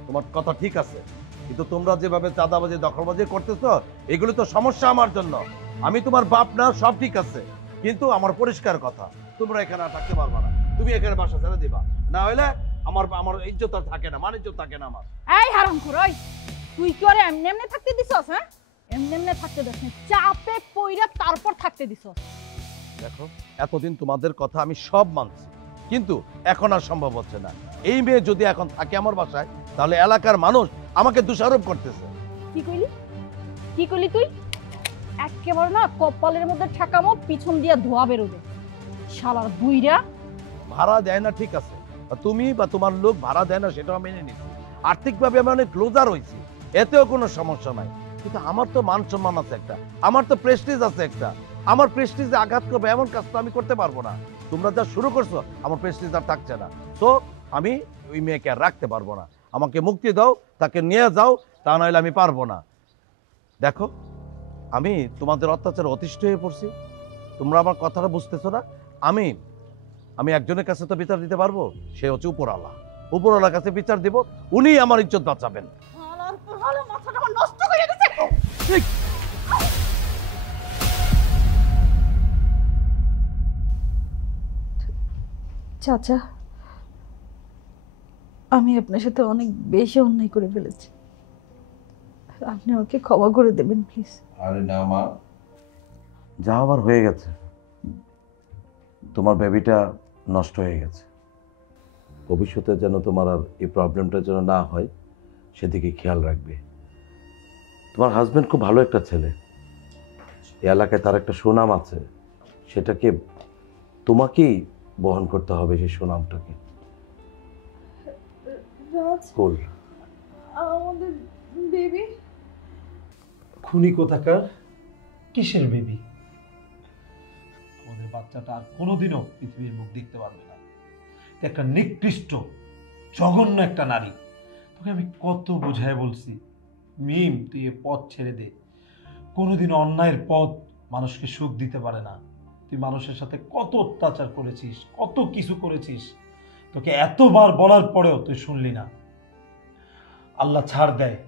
তোমার কথা ঠিক আছে, কিন্তু তোমরা যেভাবে চাঁদাবাজি দখলবাজি করতেছো এগুলো তো সমস্যা আমার জন্য। আমি তোমার বাপ না, সব ঠিক আছে, কিন্তু আমার পরিষ্কার কথা, তোমরা এখানে আর থাকতে পারবা না। তুমি এখানে বাসা ছেড়ে দিবা, না হলে আমার ইজ্জত আর থাকে না, মান ইজ্জত থাকে না আমার। এই হারামখোর, ওই তুই কি ওরে এমনি এমনি থাকতে দিছস? হ্যাঁ এমনি এমনি থাকতে দিস না, চাপে পইরা তারপর থাকতে দিছস। দেখো এতদিন তোমাদের কথা আমি সব মানছি, কিন্তু এখন আর সম্ভব হচ্ছে না। এই মেয়ে যদি এখন থাকে আমার বাসায়, তাহলে এলাকার মানুষ আমাকে দোষারোপ করতেছে। কি কইলি? কি কইলি তুই? একেবারে না কপালের মধ্যে ঠেকামো, পিছন দিয়া ধোয়া বেরোবে শালার বুইরা। ভাড়া দেয় না ঠিক আছে, তুমি বা তোমার লোক ভাড়া দেয় না সেটাও মেনে নিচ্ছি, আর্থিকভাবে আমি অনেক ক্লোজার হয়েছি, এতেও কোনো সমস্যা নাই, কিন্তু আমার তো মান সম্মান আছে একটা, আমার তো প্রেস্টিজ আছে একটা, আমার প্রেস্টিজে আঘাত করবে এমন কাজ তো আমি করতে পারবো না। তোমরা যা শুরু করছো আমার প্রেস্টিজ আর থাকছে না, তো আমি ওই মেয়েকে আর রাখতে পারবো না। আমাকে মুক্তি দাও, তাকে নিয়ে যাও, তা নইলে আমি পারবো না। দেখো আমি তোমাদের অত্যাচারে অতিষ্ঠ হয়ে পড়ছি, তোমরা আমার কথাটা বুঝতেছো না। আমি একজনের কাছে তো বিচার দিতে পারবো, সে হচ্ছে উপরওয়ালা। উপরওয়ালার কাছে বিচার দিব, উনি আমার ইজ্জত বাঁচাবেন। মাথাটা নষ্ট করে দিছে। চাচা আমি আপনার সাথে অনেক বেশি অন্যায় করে ফেলেছি, আপনি আমাকে ক্ষমা করে দেবেন প্লিজ। আরে না মা, যা আবার হয়ে গেছে, তোমার বেবিটা নষ্ট হয়ে গেছে, ভবিষ্যতে যেন তোমার আর এই প্রবলেমটা যেন না হয় সেদিকে খেয়াল রাখবে। তোমার হাজবেন্ড খুব ভালো একটা ছেলে, এই এলাকায় তার একটা সুনাম আছে, সেটাকে তোমাকেই বহন করতে হবে, সেই সুনামটাকে। রাজ, কুল আমাদের বেবি। খুনি কোথাকার, কিসের বেবি? আমাদের বাচ্চাটা আর কোনোদিনও পৃথিবীর মুখ দেখতে পারবে না। একটা নিকৃষ্ট জঘন্য একটা নারী। তোকে আমি কত বোঝায় বলছি, মিম তুই এ পথ ছেড়ে দে। কোনোদিন অন্যায়ের পথ মানুষকে সুখ দিতে পারে না। তুই মানুষের সাথে কত অত্যাচার করেছিস, কত কিছু করেছিস, তোকে এতবার বলার পরেও তুই শুনলি না। আল্লাহ ছাড় দেয়,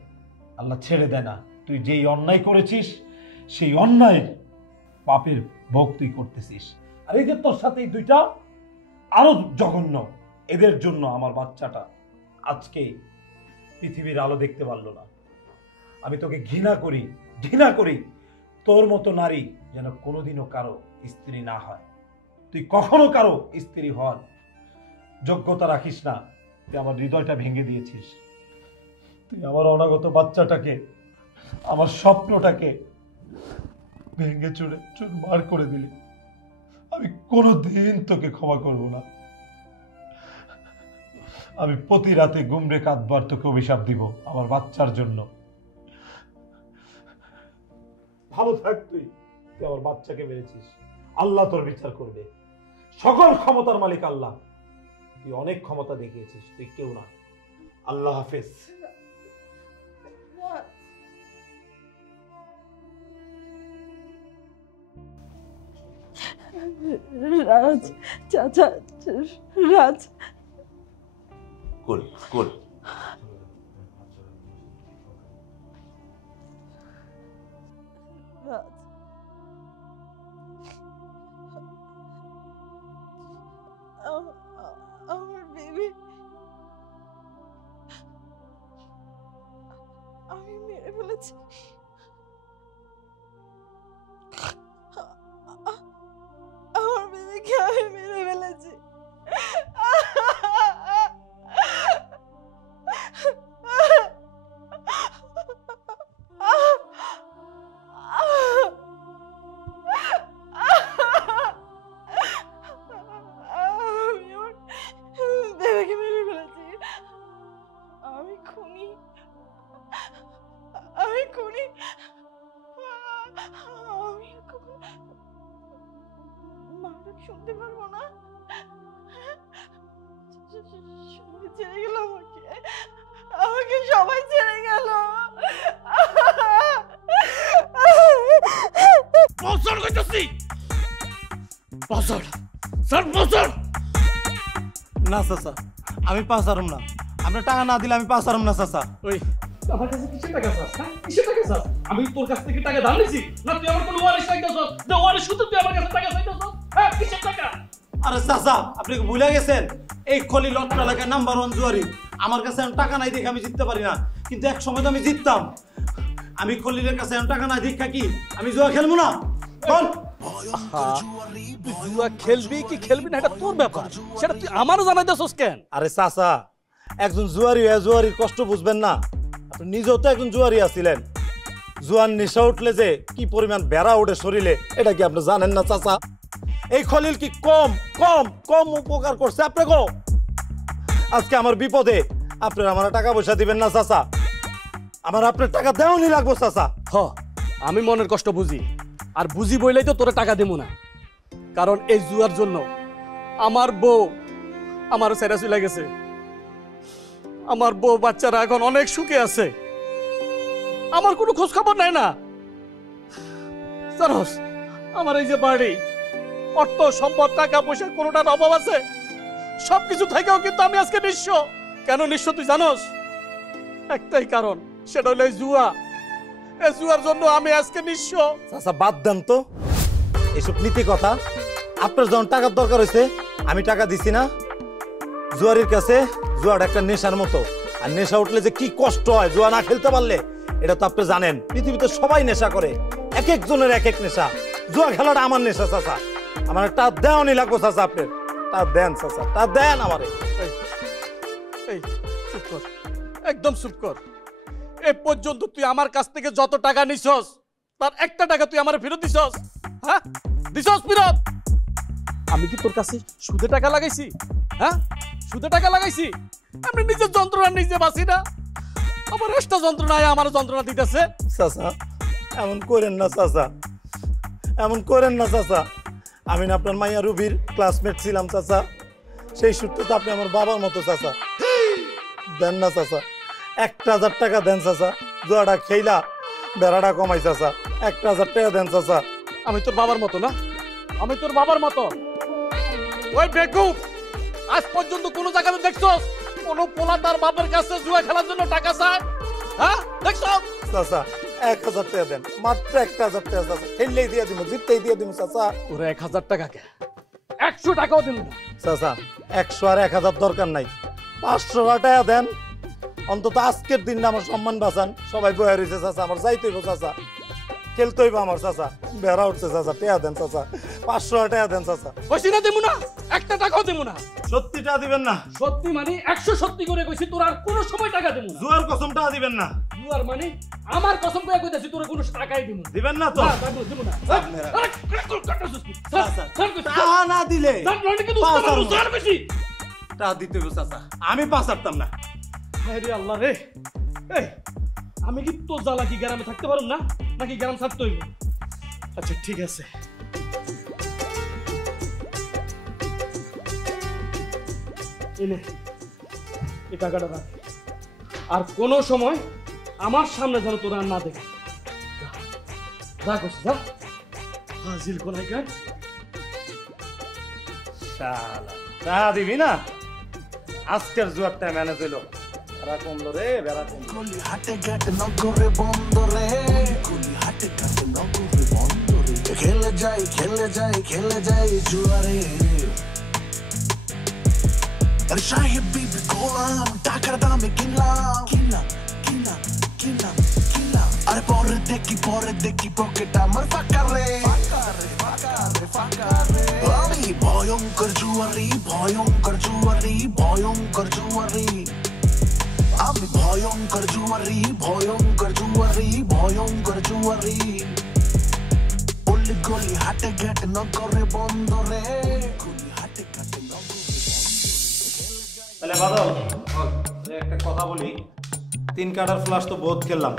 আল্লাহ ছেড়ে দেয় না। তুই যেই অন্যায় করেছিস সেই অন্যায় পাপের ভোগ তুই করতেছিস। আর এই যে তোর সাথে এই দুইটা আরো জঘন্য, এদের জন্য আমার বাচ্চাটা আজকে পৃথিবীর আলো দেখতে পারলো না। আমি তোকে ঘৃণা করি, তোর মতো নারী যেন কোনোদিনও কারো স্ত্রী না হয়। তুই কখনো কারো স্ত্রী হওয়ার যোগ্যতা রাখিস না। তুই আমার হৃদয়টা ভেঙে দিয়েছিস। তুই আমার অনাগত বাচ্চাটাকে, আমার স্বপ্নটাকে ভেঙে চুরমার করে দিলি। আমি কোনোদিন তোকে ক্ষমা করব না। আমি প্রতি রাতে গুমরে কাঁদবার তোকে অভিশাপ দিব আমার বাচ্চার জন্য। ভালো থাক তুই, তুই আমার বাচ্চাকে মেরেছিস। আল্লাহ তোর বিচার করবে। সকল ক্ষমতার মালিক আল্লাহ। তুই অনেক ক্ষমতা দেখিয়েছিস, তুই কেউ না। আল্লাহ হাফেজ। রাজ, চাচা, রাজ। কুল কুল রাজ, আমার বেবি আমি মেরে ফেলেছি। আমার বেবিকে আমি মেরে ফেলেছি। খুনি, আমি খুনি, আমি মারা শুনতে পারবো না। সবাই ছেড়ে গেল আমাকে, আমাকে সবাই ছেড়ে গেল। বছর কইতাছি, বছর স্যার, বছর না চাচা, আমি পাস হারুম না। আপনার টাকা না দিলে আমি পাস হারুম না চাচা। ওই আমার কাছে কিসের টাকা চাস? হ্যাঁ কিসের টাকা চাস? আমি তোর কাছ থেকে টাকা ধার নিছি না? তুই আমার কোনো ওয়ারিশ চাইতাছস? যে ওয়ারিশ শুধু তুই আমার কাছে টাকা চাইতাছস? হ্যাঁ কিসের টাকা? আরে চাচা, আপনি কি ভুলে গেছেন? এই খলিল অত্র এলাকায় নাম্বার 1 জুয়ারি। আমার কাছে এখন টাকা নাই দেখে আমি জিততে পারি না, কিন্তু এক সময় তো আমি জিততাম। আমি খলিলের কাছে এখন টাকা নাই দেখা কি আমি জুয়া খেলবো না? বল। তুই জুয়া খেলবি কি খেলবি না এটা তোর ব্যাপার, সেটা তুই আমারও জানাই দিছস কেন? আরে চাচা, একজন জুয়ারি হয়ে জুয়ারির কষ্ট বুঝবেন না? আপনি নিজেও তো একজন জুয়ারি আছিলেন। জুয়ার নেশা উঠলে যে কি পরিমাণ বেড়া ওঠে শরীরে, এটা কি আপনি জানেন না চাচা? এই খলিল কি কম কম কম উপকার করছে আপনাকে? আজকে আমার বিপদে আপনারা আমার টাকা পয়সা দিবেন না চাচা? আমার আপনার টাকা দেওয়ানি লাগবো চাচা। হ, আমি মনের কষ্ট বুঝি, আর বুঝি বইলেই তো তোরে টাকা দেবো না। কারণ এই জুয়ার জন্য আমার বউ আমার ছেড়ে চলে গেছে। আমার বউ বাচ্চারা এখন অনেক সুখে আছে, আমার কোনো খোঁজ খবর নাই না। জানোস, আমার এই যে বাড়ি, অর্থ সম্পদ, টাকা পয়সার কোনোটার অভাব আছে? সবকিছু থেকেও কিন্তু আমি আজকে নিঃস্ব। কেন নিঃস্ব তুই জানোস? একটাই কারণ, সেটা হলো এই জুয়া। এই জুয়ার জন্য আমি আজকে নিঃস্ব। চাচা বাদ দেন তো এসব নীতি কথা। আপনার যখন টাকার দরকার হয়েছে আমি টাকা দিছি না? জুয়ারির কাছে জুয়াটা একটা নেশার মতো, আর নেশা উঠলে যে কি কষ্ট হয় জুয়া না খেলতে পারলে, এটা তো আপনি জানেন। পৃথিবীতে সবাই নেশা করে, এক একজনের এক এক নেশা। জুয়া খেলাটা আমার নেশা চাচা। আমার একটা দেওয়ানি লাগবো চাচা, আপনার তা দেন চাচা, তা দেন আমারে। এই চুপ কর, একদম চুপ কর। এ পর্যন্ত তুই আমার কাছ থেকে যত টাকা নিছস তার একটা টাকা তুই আমার ফেরত দিছস? হ্যাঁ দিছস ফেরত? আমি কি তোর কাছে সুদে টাকা লাগাইছি? হ্যাঁ সুদে টাকা লাগাইছি? আমি নিজের যন্ত্রণা নিজে বাঁচি না, আমার এক্সট্রা যন্ত্রণায় আমার যন্ত্রণা দিতেছে। চাচা এমন করেন না চাচা, এমন করেন না চাচা। আমি না আপনার মাইয়া রুবির ক্লাসমেট ছিলাম চাচা, সেই সূত্রে তো আপনি আমার বাবার মতো চাচা। দেন না চাচা, 1000 টাকা দেন চাচা। জুয়াটা খেইলা বেড়াটা কমাই চাচা, 1000 টাকা দেন চাচা। আমি তোর বাবার মতো না? আমি তোর বাবার মতো? ওই বেকুব, আজ পর্যন্ত কোনো জায়গাতে দেখছস কোনো পোলা তার বাবার কাছে জুয়া খেলার জন্য টাকা চায়? হ্যাঁ দেখছস? চাচা 1000 টাকা দেন, মাত্র 1000 টাকা চাচা। খেললেই দিয়ে দিব, জিততেই দিয়ে দিব চাচা। তোর 1000 টাকা কে? 100 টাকাও দিন না চাচা। 100 আর 1000 দরকার নাই, 500 টাকা দেন। অন্তত আজকের দিনটা আমার সম্মান বাঁচান। সবাই বয়ে রয়েছে চাচা, আমার যাইতে হইব চাচা, খেলতে হইব আমার চাচা। বেড়া উঠছে চাচা, টাকা দেন চাচা, 500 টাকা দেন চাচা। কইছি না দেবো না, একটা টাকাও দেবো না। সত্যি টাকা দিবেন না? সত্যি মানে 100 সত্যি করে কইছি, তোর আর কোনো সময় টাকা দেবো না। জুয়ার কসম টাকা দিবেন না? জুয়ার মানে আমার কসম করে কইতাছি তোর কোনো টাকাই দেবো না। দিবেন না তো? না দেবো না। টাকা না দিলে টাকা দিতে হইব চাচা, আমি পাস হারতাম না। আরে আল্লাহ রে, এই আমি কি তো জ্বালা কি গ্রামে থাকতে পারুম না, নাকি গ্রাম ছাড়তে হইব? আচ্ছা ঠিক আছে, এনে এই টাকাটা রাখ। আর কোনো সময় আমার সামনে যেন তোরা না দেখে। যা করছিস যা, হাজির কোনায় কাজ। শালা টাকা দিবি না? আজকের জুয়ারটা ম্যানেজ হইলো। বেড়া কমলো রে, বেড়া কমলো। হাটে ঘাটে নগরে বন্দরে, হাটে ঘাটে নগরে বন্দরে, খেলে যাই খেলে যাই খেলে যাই জুয়ারে। আরে সাহেব বিবি গোলাম, টাকার দামে কিনলাম কিনলাম কিনলাম কিনলাম কিনলাম। আরে পরে দেখি পকেট আমার ফাঁকা রে, ফাঁকা রে ফাঁকা রে ফাঁকা রে। আমি ভয়ঙ্কর জুয়ারি, ভয়ঙ্কর জুয়ারি, ভয়ঙ্কর জুয়ারি। আমি ভয়ঙ্কর জুয়ারি, ভয়ঙ্কর জুয়ারি, ভয়ঙ্কর জুয়ারি। অলি গলি হাটে ঘাটে নগরে বন্দরে, হাটে ঘাটে নগরে বন্দরে। তাহলে বাদল একটা কথা বলি, 3 কাটার ফ্লাশ তো বহুত খেললাম,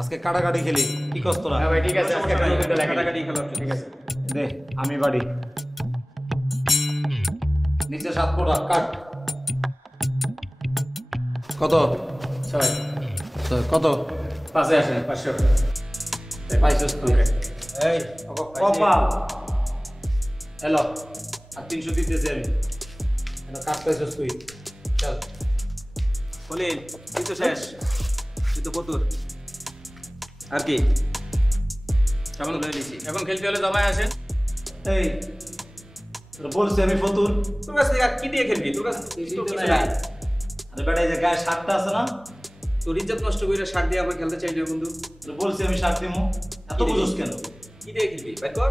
আজকে কাটাকাটি খেলি। কি কষ্ট তোরা? ভাই ঠিক আছে, আজকে কাটাকাটি খেলো, ঠিক আছে। দে আমি বাড়ি নিচে 7 ফোঁটা কাট। কত? 6 কত? পাশে আসেন 500 পাইছস তুই? এই কপা হ্যালো, আর 300 দিতেছি আমি। এটা কাট পাইছস তুই? চল বলিন, তুই তো শেষ, তুই তো ফতুর। আর কি কেমন এখন খেলতে হলে জমায় আসেন। এই বলছি আমি ফতুর, তোর কাছ থেকে কি দিয়ে খেলবি? তোর কাছে কিছু নাই। আরে বেটা এই যে গায়ে শার্টটা আছে না, তোর ইজ্জত নষ্ট করে শার্ট দিয়ে আমার খেলতে চাইলি বন্ধু। বলছি আমি শার্ট দিমু, এত বুঝোস কেন? কি দিয়ে খেলবি? বাইর কর।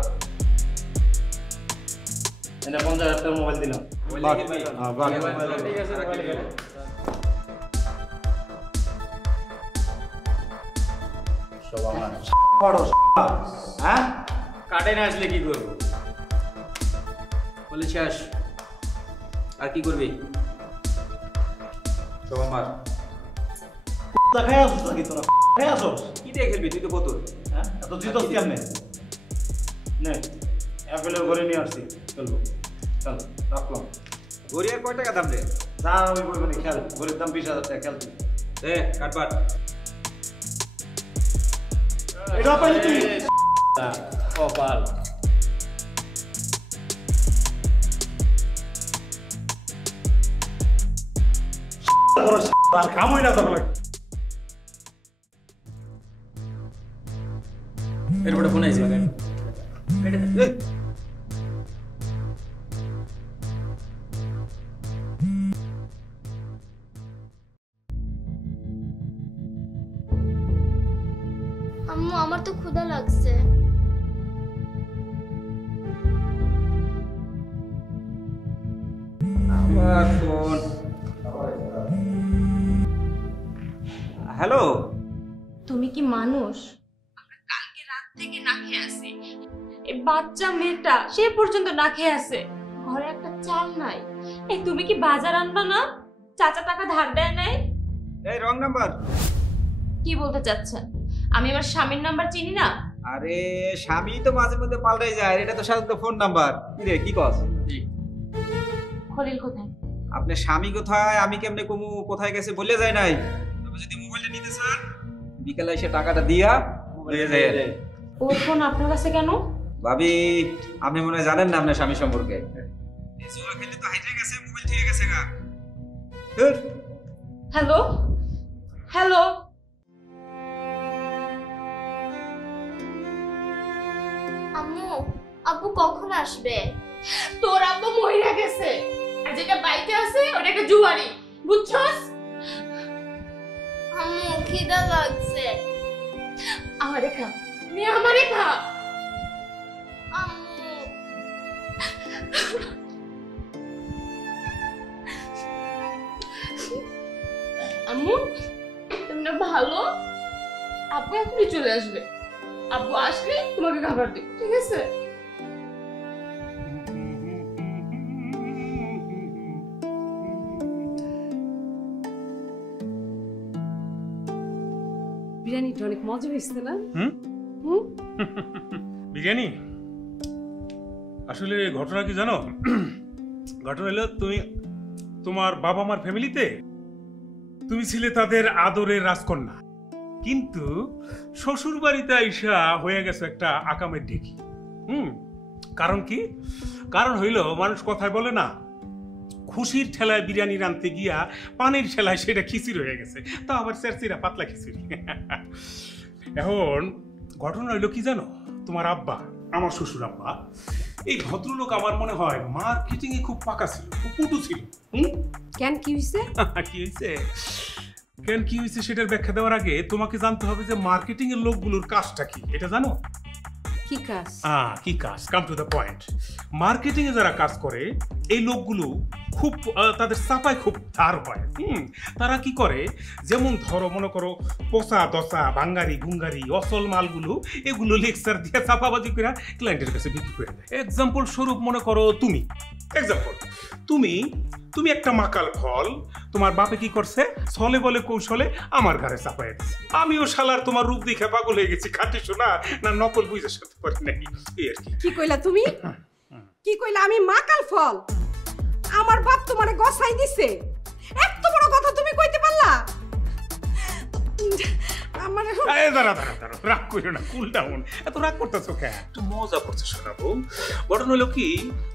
এটা 50,000 টাকার মোবাইল দিলাম। হ্যাঁ বাট ঠিক আছে, সব আমার বড় হ্যাঁ, কাটে না আসলে কি করবো? বলে শেষ, আর কি করবি? সব আমার। দেখাই আসছ নাকি তোরা? দেখাই আসছ? কি দিয়ে খেলবি? তুই তো ফতুর। হ্যাঁ এত জিতস কেমনে? নে অ্যাপেলের ঘরে নিয়ে আসছি, চলবো। চল রাখলাম। গড়ি আর কয় টাকা দাম রে? যা আমি বলবো না, খেল। ঘরের দাম 20,000 টাকা, খেল তুই। কাটবাট। এটা পাইলি তুই? কপাল। আর কামই না তোর। এরপরে ফোন আইছে। আম্মু আমার তো ক্ষুধা লাগছে। আমার ফোন। হ্যালো, তুমি কি মানুষ? আমরা কালকে রাত থেকে না খেয়ে আছি। এই বাচ্চা মেয়েটা সে পর্যন্ত না খেয়ে আছে, ঘরে একটা চাল নাই। এই তুমি কি বাজার আনবা না? চাচা টাকা ধার দেয় নাই? এই রং নাম্বার। কি বলতে চাচ্ছেন? আমি আমার স্বামীর নাম্বার চিনি না? আরে স্বামী তো মাঝে মধ্যে পাল্টাই যায়, এটা তো সাধারণত ফোন নাম্বার। কি রে, কি কস? খলিল কোথায়? আপনার স্বামী কোথায়, আমি কেমনে কমু, কোথায় গেছে বলে যায় নাই। তবে যদি মোবাইলটা নিতে চান, বিকালে এসে টাকাটা দিয়া দিয়ে যায়। ওর ফোন আপনার কাছে কেন? ভাবি, আপনি মনে হয় জানেন না আপনার স্বামী সম্পর্কে। এই জুয়া খেলে তো হাইটে গেছে, মোবাইল থেকে গেছে গা। হ্যালো হ্যালো, আম্মু, আব্বু কখন আসবে? তোর আব্বু মহিলা গেছে, আর যেটা বাইতে আছে ওটা একটা জুয়ারি, বুঝছস? আম্মু খিদা লাগছে। আমারে খা, মেয়ে আমারে খা। আম্মু আম্মু তুমি না ভালো, আব্বু এখনই চলে আসবে। আব্বু আসলে তোমাকে খাবার দেব, ঠিক আছে? বিরিয়ানিটা অনেক মজা হয়েছে না? বিরিয়ানি আসলে ঘটনা কি জানো? ঘটনা হলো তোমার বাবা মার ফ্যামিলিতে তুমি ছিলে তাদের আদরের রাজকন্যা, কিন্তু শ্বশুর বাড়িতে আইসা হয়ে গেছে একটা আকামের ঢেকি। কারণ কি? কারণ হইল মানুষ কথায় বলে না, খুশির ঠেলায় বিরিয়ানি রাঁধতে গিয়া পানির ঠেলায় সেটা খিচুড়ি হয়ে গেছে, তা আবার চেরচিরা পাতলা খিচুড়ি। এখন ঘটনা হইলো কি জানো, তোমার আব্বা, আমার শ্বশুর আব্বা, এই ভদ্রলোক আমার মনে হয় মার্কেটিং এ খুব পাকা ছিল, খুব পটু ছিল। কেন কি হইছে? কি হইছে? কেন কি হইছে সেটার ব্যাখ্যা দেওয়ার আগে তোমাকে জানতে হবে যে মার্কেটিং এর লোকগুলোর কাজটা কি, এটা জানো? কি কাজ? কি কাজ? Come to the point. Marketing এ যারা কাজ করে এই লোকগুলো খুব তাদের চাপায় খুব ধার হয়। তারা কি করে, যেমন ধরো মনে করো পোসা দশা বাঙ্গারি গুঙ্গারি অসল মালগুলো এগুলো লেকচার দিয়ে চাপাবাজি করে ক্লায়েন্টের কাছে বিক্রি করে দেয়। এক্সাম্পল স্বরূপ মনে করো তুমি তুমি একটা মাকাল ফল তোমার বাপে কি করছে, ছলে বলে কৌশলে আমার ঘরে চাপাই দিচ্ছে। আমিও শালার তোমার রূপ দেখে পাগল হয়ে গেছি, খাঁটি শোনা না নকল বুঝে সাথে পারি নাকি এই আর কি। কি কইলা তুমি? কি কইলা আমি মাকাল ফল? আমার বাপ তোমারে গছাই দিছে, এত বড় কথা তুমি কইতে পারলা? আমার দাঁড়া রাগ করিও না, কুল ডাউন। এত রাগ করতেছো কেন? একটু মজা করছে শোনাবো। ঘটনা হলো কি,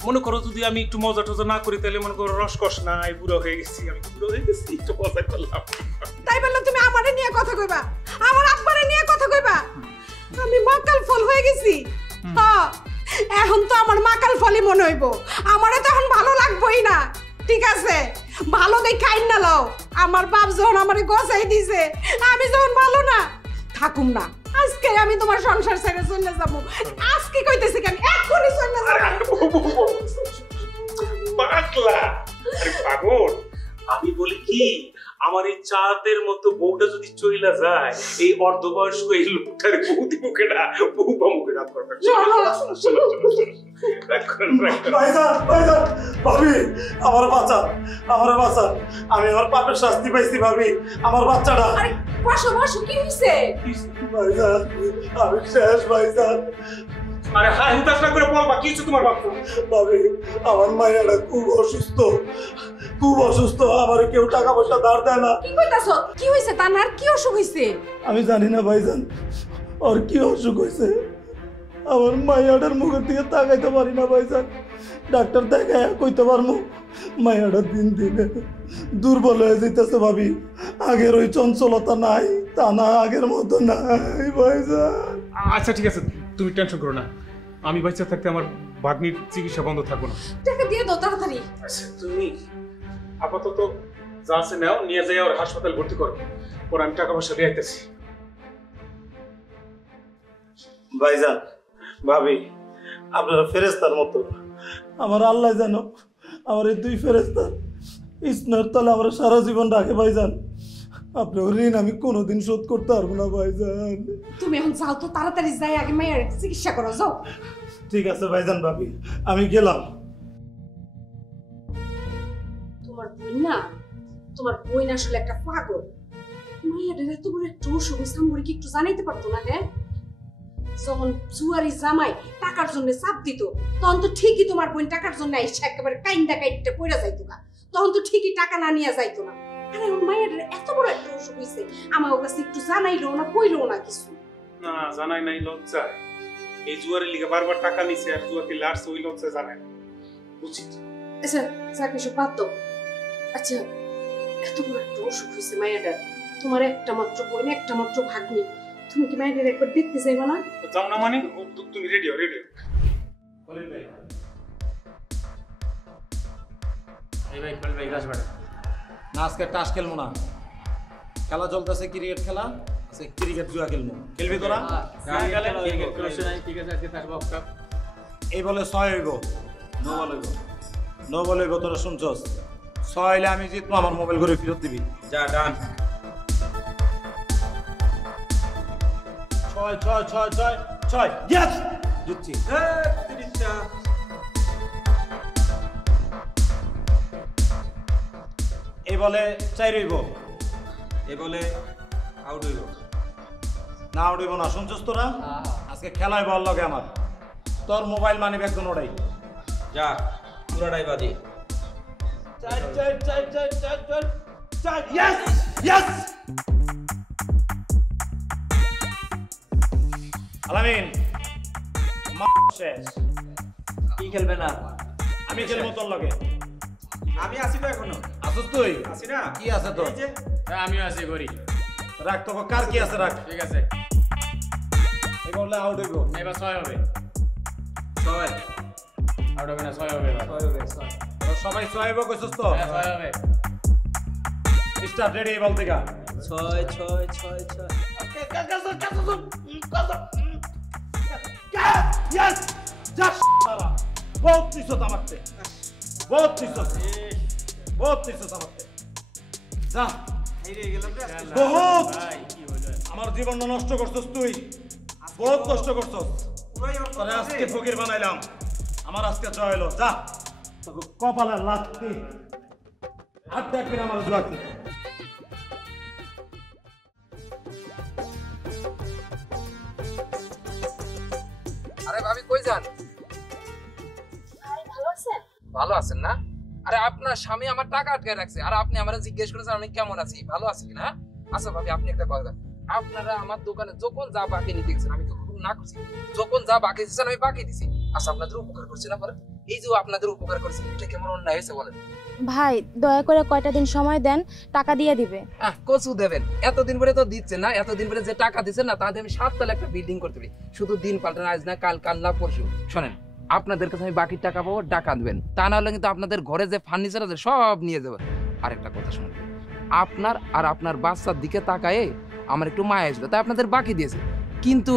মনে করো যদি আমি একটু মজা টজা না করি তাহলে মনে করো রসকস নাই, বুড়ো হয়ে গেছি, আমি বুড়ো হয়ে গেছি, একটু মজা করলাম। তাই বললে তুমি আমারে নিয়ে কথা কইবা, আমার আব্বারে নিয়ে কথা কইবা? আমি মাকাল ফল হয়ে গেছি। হ্যাঁ, এখন তো আমার মাকাল ফলই মনে হইব, আমারে তো এখন ভালো লাগবেই না। ঠিক আছে, ভালো দেখে আইন না লও। আমার বাপ যখন আমারে গছাই দিছে, আমি যখন ভালো না থাকুম না। আজকে আমি তোমার সংসার ছেড়ে চলে যাবো। আজকে কইতেছি কেন, এখনই চলে যাবো। পাগলা, আরে পাগল, আমি বলি কি, আমার এই চাঁদের মতো বউটা যদি চইলা যায়, এই অর্ধবয়স্ক এই লোকটার বৌদি মুখে না বউবা মুখে রাত করবে। ভাবি আমার বাচ্চা, আমি আমার পাপের শাস্তি পাইছি ভাবি, আমার বাচ্চাটা। বসো বসো, কি হইছে? ভাইজান আমি শেষ ভাইজান। আরে হাই হুতাশ না করে বলবা কি হচ্ছে তোমার বাচ্চা? ভাবি আমার মায়েরা খুব অসুস্থ, আমার কেউ টাকা পয়সা ধার দেয় না। কি কইতাছো? কি হইছে? তার আর কি অসুখ হইছে? আমি জানি না ভাইজান ওর কি অসুখ হইছে, আমার মায়েরার মুখের দিকে তাকাইতে পারি না ভাইজান। ডাক্তার দেখায় কইতে পারবো, মায়েরা দিন দিনে দুর্বল হয়ে যাইতেছে ভাবি। আগের ওই চঞ্চলতা নাই, তা না আগের মতো নাই ভাইজান। আচ্ছা ঠিক আছে, তুমি টেনশন করো না, আমি বাচ্চা থাকতে আমার ভাগ্নির চিকিৎসা বন্ধ থাকবো না। টাকা দিয়ে দাও তাড়াতাড়ি। আচ্ছা তুমি আপাতত যা আছে নাও, নিয়ে যাই আর হাসপাতাল ভর্তি করো, পর আমি টাকা পয়সা দিয়ে আইতেছি। ভাইজান ভাবি আপনারা ফেরেস্তার মতো, আমার আল্লাহ জানো আমার এই দুই ফেরেস্তার ইসনার তলে আমার সারা জীবন রাখে ভাইজান। আপনার ঋণ আমি কোনোদিন শোধ করতে পারবো না ভাইজান। তুমি এখন যাও তো, তাড়াতাড়ি যাই, আগে মায়ের চিকিৎসা করো, যাও। ঠিক আছে ভাইজান ভাবি, আমি গেলাম। তোমার বোন আসলে একটা পাগল। মায়ের এত বড় একটা অসুখ সামরি কি একটু জানাইতে পারতো না? হ্যাঁ, যখন জুয়ারি জামাই টাকার জন্য চাপ দিত, তখন তো ঠিকই তোমার বোন টাকার জন্য এসে একেবারে কাইন্দা কাইটটা পড়ে যাইতো না, তখন তো ঠিকই টাকা না নিয়ে যাইতো না। আরে মায়ের এত বড় একটা অসুখ হইছে, আমার কাছে একটু জানাইলো না, কইলো না কিছু। না জানাই নাই, লজ্জা। এই জুয়ারের লিগে বারবার টাকা নিছে আর জুয়াকে লাড়ছে, ওই লজ্জা জানাই না, বুঝছি। আচ্ছা যাকে সব বাদ দাও। আচ্ছা এত বড় একটা অসুখ হয়েছে মায়ের, তোমার একটা মাত্র বোন, একটা মাত্র ভাগ্নি, তুমি কি মায়ের একবার দেখতে চাইবা না? যাও না মানে তুমি রেডি হও। এই ভাই খোল ভাই গাছ বেড়া না, আজকে টাস খেলবো না, খেলা চলতেছে ক্রিকেট খেলা আছে, ক্রিকেট জুয়া খেলবো। খেলবি তোরা? এই বলে 6 হইব, নো বল হইব, তোরা শুনছস? 6 হইলে আমি জিতবো, আমার মোবাইল ঘুরে ফেরত দিবি। যা ডান। 6 ইয়েস জিতছি। এই বলে 4 হইব, এই বলে আউট হইব না, আউট হইব না, শুনছস তোরা? আজকে খেলায় বল লাগে আমার, তোর মোবাইল মানি ব্যাগ কোন ওড়াই যা, পুরাটাই বাজি। 4 ইয়েস ইয়েস। আলামিন শেষ। কি খেলবে না? আমি খেলবো তোর লগে। আমি আসি তো এখনো। আসছ তুই? আসি না। কি আছে তোর? আমিও আছি করি। রাখ তো, কার কি আছে রাখ। ঠিক আছে। এই বললে আউট হইব। এবার 6 হবে। 6 আউট হবে না, 6 হবে এবার। 6 হবে। তোরা সবাই 6 হইব কইছস তো? হ্যাঁ 6 হবে। স্টার্ট রেডি বল থেকে। 6 6 6 6। ইয়েস! জাস্ট সারা। বহুত নিছত আমাকে। বহুত নিছত। বহুত দিছস আমাকে যা বহুত আমার জীবন নষ্ট করছস তুই বহুত কষ্ট করছস তোরে আজকে ফকির বানাইলাম আমার আজকে জয় হলো যা তোকে কপালে লাথি হাত দেখবি না আমার জোয়াকে আরে ভাবি কই যান? ভালো আছেন? ভালো আছেন না? আরে আপনার স্বামী আমার টাকা আটকে রাখছে আর আপনি আমারে জিজ্ঞেস করেছেন আমি কেমন আছি, ভালো আছি কিনা? আচ্ছা ভাবি আপনি একটা কথা, আপনারা আমার দোকানে যখন যা বাকি নিতে গেছেন আমি তো না করছি, যখন যা বাকি দিচ্ছেন আমি বাকি দিছি। আচ্ছা আপনাদের উপকার করছি না বলেন? এই যে আপনাদের উপকার করছি এটা কেমন অন্যায় হয়েছে বলেন? ভাই দয়া করে কয়টা দিন সময় দেন, টাকা দিয়ে দিবে। কচু দেবেন, এতদিন পরে তো দিচ্ছেন না, এতদিন পরে যে টাকা দিচ্ছেন না তাতে আমি 7 তলা একটা বিল্ডিং করতে পারি। শুধু দিন পাল্টান, আজ না কাল, কাল না পরশু। শোনেন আপনাদের কাছে আমি বাকি টাকা পাবো, টাকা দেবেন, তা না হলে কিন্তু আপনাদের ঘরে যে ফার্নিচার আছে সব নিয়ে যাবেন। আরেকটা কথা শুনুন, আপনার আর আপনার বাচ্চার দিকে তাকায়ে আমার একটু মায়া এসেছিল তাই আপনাদের বাকি দিয়েছে, কিন্তু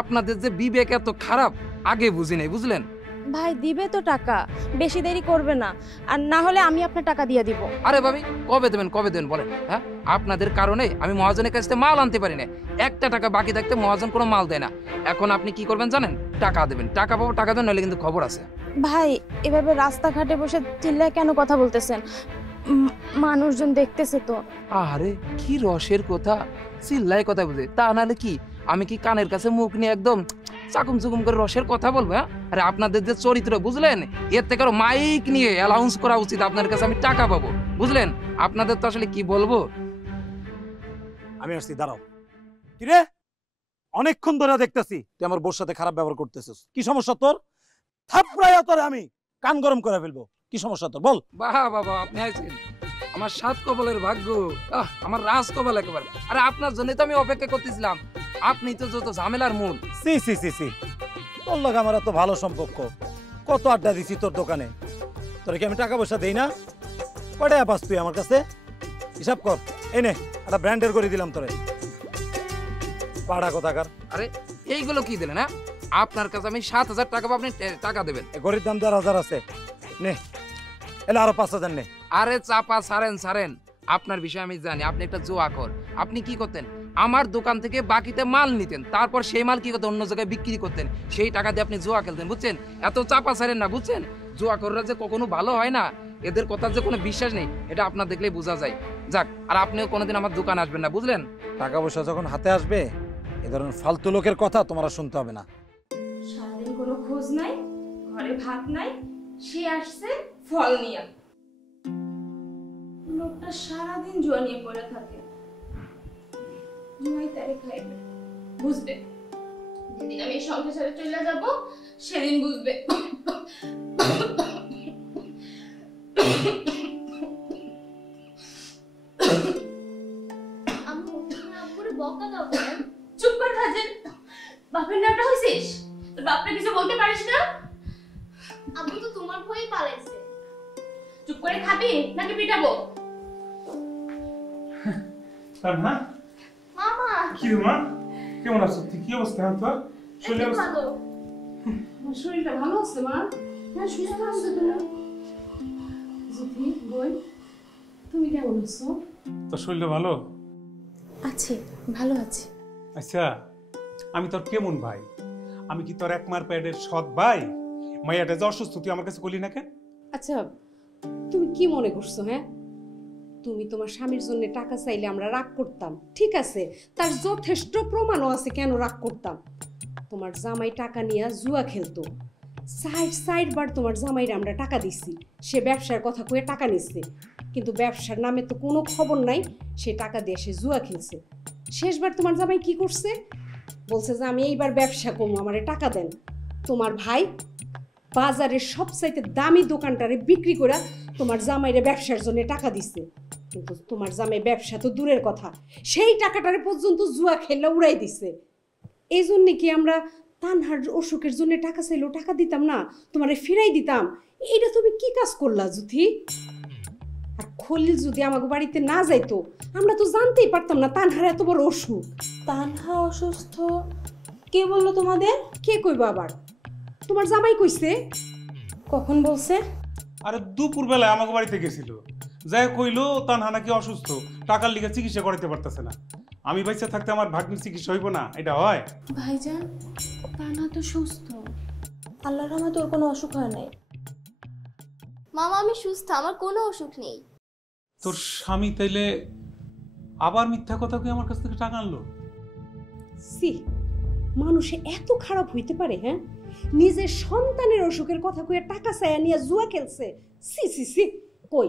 আপনাদের যে বিবেক এত খারাপ আগে বুঝি নাই, বুঝলেন? ভাই দিবে তো টাকা, বেশি দেরি করবে না, আর না হলে আমি আপনার টাকা দিয়ে দিব। আরে ভাবি কবে দেবেন বলেন? হ্যাঁ আপনাদের কারণে আমি মহাজনের কাছ থেকে মাল আনতে পারি না, একটা টাকা বাকি থাকতে মহাজন কোনো মাল দেয় না। এখন আপনি কি করবেন জানেন? টাকা দেবেন, টাকা পাবো, টাকা দেবেন, নাহলে কিন্তু খবর আছে। ভাই এভাবে রাস্তাঘাটে বসে চিল্লায় কেন কথা বলতেছেন? মানুষজন দেখতেছে তো। আরে কি রসের কথা, চিল্লাই কথা বুঝে, তা নাহলে কি আমি কি কানের কাছে মুখ নিয়ে একদম চাকুম চুকুম করে রসের কথা বলবো? হ্যাঁ আরে আপনাদের যে চরিত্র বুঝলেন, এর থেকে আরো মাইক নিয়ে অ্যালাউন্স করা উচিত, আপনার কাছে আমি টাকা পাবো, বুঝলেন? আপনাদের তো আসলে কি বলবো। আমি আসছি, দাঁড়াও। কি রে, অনেকক্ষণ ধরে দেখতেছি তুই আমার বোর সাথে খারাপ ব্যবহার করতেছিস, কি সমস্যা তোর? থাপড়াইয়া তোরে আমি কান গরম করে ফেলবো, কি সমস্যা তোর বল? বাহ বাবা আপনি আছেন, আমার 7 কপালের ভাগ্য, আমার রাজ কপাল একেবারে। আরে আপনার জন্য তো আমি অপেক্ষা করতেছিলাম, আপনি তো যত ঝামেলার মূল। সি সি সি সি, তোর লগে আমার এত ভালো সম্পর্ক, কত আড্ডা দিছি তোর দোকানে, তোরে কি আমি টাকা পয়সা দেই না? কয়টা পাস তুই আমার কাছে? হিসাব কর, এই নে একটা ব্র্যান্ডের করে দিলাম তোরে, পাড়া কোথাকার। আরে এইগুলো কি দিলেন? হ্যাঁ আপনার কাছে আমি 7,000 টাকা পাবো, আপনি টাকা দেবেন। গরিব দাম 4,000 আছে, নে এলে আরো 5,000 নে। আরে চাপা ছাড়েন, আপনার বিষয় আমি জানি, আপনি একটা জুয়াখোর। আপনি কি করতেন? আমার দোকান থেকে বাকিতে মাল নিতেন, তারপর সেই মাল কি করতেন? অন্য জায়গায় বিক্রি করতেন, সেই টাকা দিয়ে আপনি জুয়া খেলতেন, বুঝছেন? এত চাপা ছাড়েন না, বুঝছেন? জুয়াখোররা যে কখনো ভালো হয় না, এদের কথার যে কোনো বিশ্বাস নেই, এটা আপনার দেখলেই বোঝা যায়। যাক, আর আপনিও কোনোদিন আমার দোকান আসবেন না, বুঝলেন? টাকা পয়সা যখন হাতে আসবে এ ধরনের ফালতু লোকের কথা তোমার শুনতে হবে না। সারাদিন কোনো খোঁজ নাই, ঘরে ভাত নাই, সে আসছে ফল নিয়ে। লোকটা সারাদিন জুয়া নিয়ে পড়ে থাকে, জুয়াই তারে খাইবে, বুঝবে যেদিন আমি সংসার ছেড়ে চলে যাব সেদিন বুঝবে। বকা দাও কেন? চুপ কর রাজেন, বাপের নামটা হইছিস, তোর বাপরে কিছু বলতে পারিস না? আব্বু তো তোমার ভয়ে পালাইছে। চুপ করে খাবি নাকি পিটাবো? মা মামা কি রে মা, কেমন আছো তুই? কি অবস্থা তোর? শরীর ভালো? আমার শরীরটা ভালো আছে মা, হ্যাঁ সুস্থ আছে তো। জ্যোতি বোন, তুমি কেমন আছো? তোর শরীরটা ভালো আছি, ভালো আছি। আচ্ছা আমি তোর কেমন ভাই? আমি কি তোর একমার প্যাডের সৎ ভাই? মাইয়াটা যে অসুস্থ তুই আমার কাছে বলি না কেন? আচ্ছা তুমি কি মনে করছো? হ্যাঁ তুমি তোমার স্বামীর জন্য টাকা চাইলে আমরা রাগ করতাম, ঠিক আছে, তার যথেষ্ট প্রমাণও আছে কেন রাগ করতাম। তোমার জামাই টাকা নিয়ে জুয়া খেলতো, 60 বার তোমার জামাইরে আমরা টাকা দিচ্ছি, সে ব্যবসার কথা কয়ে টাকা নিচ্ছে, কিন্তু ব্যবসার নামে তো কোনো খবর নাই, সে টাকা দিয়ে সে জুয়া খেলছে। শেষবার তোমার জামাই কি করছে? বলছে যে আমি এইবার ব্যবসা করবো, আমারে টাকা দেন। তোমার ভাই বাজারের সবচাইতে দামি দোকানটারে বিক্রি করে তোমার জামাইরে ব্যবসার জন্য টাকা দিচ্ছে, কিন্তু তোমার জামাই ব্যবসা তো দূরের কথা, সেই টাকাটারে পর্যন্ত জুয়া খেললে উড়াই দিচ্ছে। এই জন্যে কি আমরা তানহার অসুখের জন্য টাকা চাইলেও টাকা দিতাম না, তোমারে ফিরাই দিতাম? এইটা তুমি কি কাজ করলা জ্যোতি? আর খলিল যদি আমাকে বাড়িতে না যাইতো আমরা তো জানতেই পারতাম না তানহার এত বড় অসুখ। তানহা অসুস্থ কে বললো তোমাদের? কে কইবা আবার? তোমার জামাই কইছে। কখন বলছে? আরে দুপুর বেলায় আমাকে বাড়িতে গেছিল, যাই কইলো তানহা নাকি অসুস্থ, টাকার লিগে চিকিৎসা করাইতে পারতেছে না। আমি বাইসা থাকতে আমার ভাগ্নির চিকিৎসা হইব না? এটা হয়? ভাইজান তানা তো সুস্থ, আল্লাহর রহমতে ওর কোনো অসুখ হয় নাই। মামা আমি সুস্থ, আমার কোনো অসুখ নেই। তোর স্বামী তাইলে আবার মিথ্যা কথা কই আমার কাছ থেকে টাকা আনলো? সি, মানুষে এত খারাপ হইতে পারে? হ্যাঁ, নিজের সন্তানের অসুখের কথা কইয়া টাকা চাইয়া নিয়ে জুয়া খেলছে। সি সি সি, কই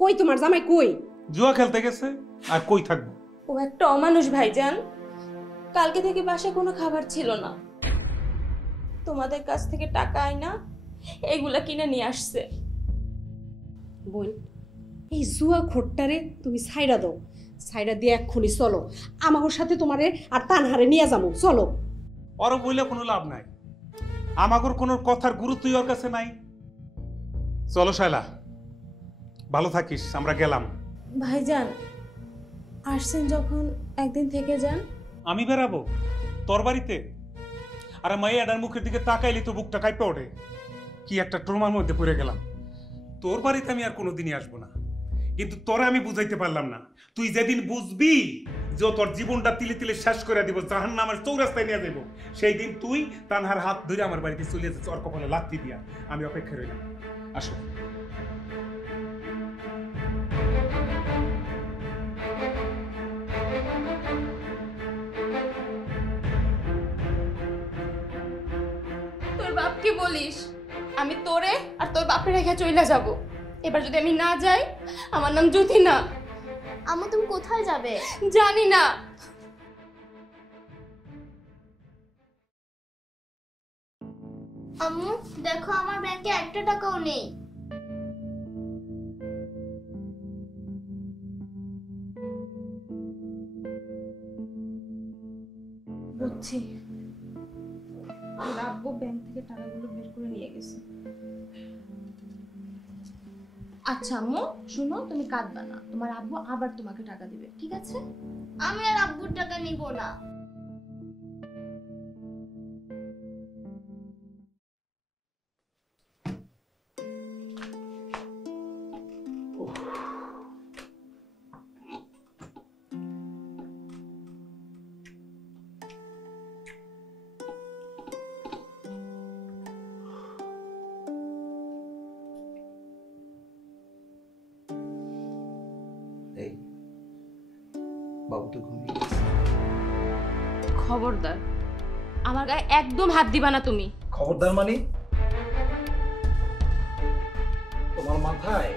কই তোমার জামাই কই? জুয়া খেলতে গেছে, আর কই থাকবো? ও একটা অমানুষ ভাইজান, কালকে থেকে বাসায় কোনো খাবার ছিল না, তোমাদের কাছ থেকে টাকা আইনা এগুলা কিনে নিয়ে আসছে। বোন, এই জুয়া খোরটারে তুমি ছাইরা দাও, ছাইরা দিয়ে এক্ষুনি চলো, আমার সাথে তোমারে আর তানহারে নিয়ে যাবো, চলো। ওর বইলে কোনো লাভ নাই, আমাগর কোনো কথার গুরুত্বই ওর কাছে নাই। চলো শায়লা, ভালো থাকিস, আমরা গেলাম। ভাইজান আসছেন যখন একদিন থেকে যান। আমি বেরাবো তোর বাড়িতে? আরে মাইয়াডার মুখের দিকে তাকাইলি তো বুকটা কাঁপে ওঠে। কি একটা ট্রমার মধ্যে পড়ে গেলাম। তোর বাড়িতে আমি আর কোনোদিনই আসবো না, কিন্তু তোরা আমি বুঝাইতে পারলাম না। তুই যেদিন বুঝবি যে তোর জীবনটা তিলে তিলে শেষ করে দিব, জাহান্নামের চৌরাস্তায় নিয়ে যাবো, সেই দিন তুই তানহার হাত ধরে আমার বাড়িতে চলে যাচ্ছে, ওর কপালে লাথি দিয়া। আমি অপেক্ষা রইলাম, আসো। তোর বাপকে বলিস আমি তোরে আর তোর বাপের রেখে চলে যাব। এবার যদি আমি না যাই, আমার নাম জ্যোতি না। আম্মু তুমি কোথায় যাবে? জানি না। আম্মু দেখো, আমার ব্যাংকে 1 টাকাও নেই। বুঝছি, আব্বু ব্যাংক থেকে টাকাগুলো বের করে নিয়ে গেছে। আচ্ছা আম্মু শুনো, তুমি কাঁদবা না, তোমার আব্বু আবার তোমাকে টাকা দিবে, ঠিক আছে? আমি আর আব্বুর টাকা নিব না। বাবু তো ঘুমিয়ে গেছে। খবরদার আমার গায়ে একদম হাত দিবা না তুমি। খবরদার মানে? তোমার মাথায়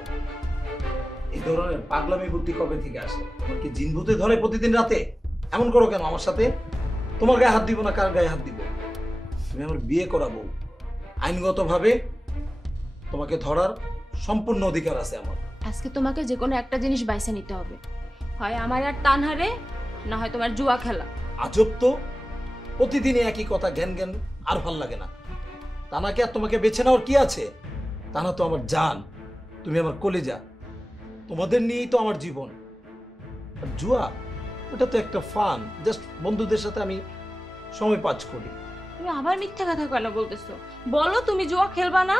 এই ধরনের পাগলামি বুদ্ধি কবে থেকে আসে? তোমার কি জিন ভূতে ধরে প্রতিদিন রাতে? এমন করো কেন আমার সাথে? তোমার গায়ে হাত দিব না, কার গায়ে হাত দিব? তুমি আমার বিয়ে করাবো, আইনগতভাবে তোমাকে ধরার সম্পূর্ণ অধিকার আছে আমার। আজকে তোমাকে যে কোনো একটা জিনিস বাইসে নিতে হবে, হয় আমার আর তানহারে, না হয় তোমার জুয়া খেলা। আজব তো, প্রতিদিনই একই কথা, জ্ঞান জ্ঞান আর ভাল লাগে না। তানাকে আর তোমাকে বেছে নেওয়ার কি আছে? তানা তো আমার জান, তুমি আমার কলিজা, তোমাদের নিয়েই তো আমার জীবন। আর জুয়া, ওটা তো একটা ফান, জাস্ট বন্ধুদের সাথে আমি সময় পাস করি। তুমি আবার মিথ্যা কথা কেন বলতেছো? বলো তুমি জুয়া খেলবা না।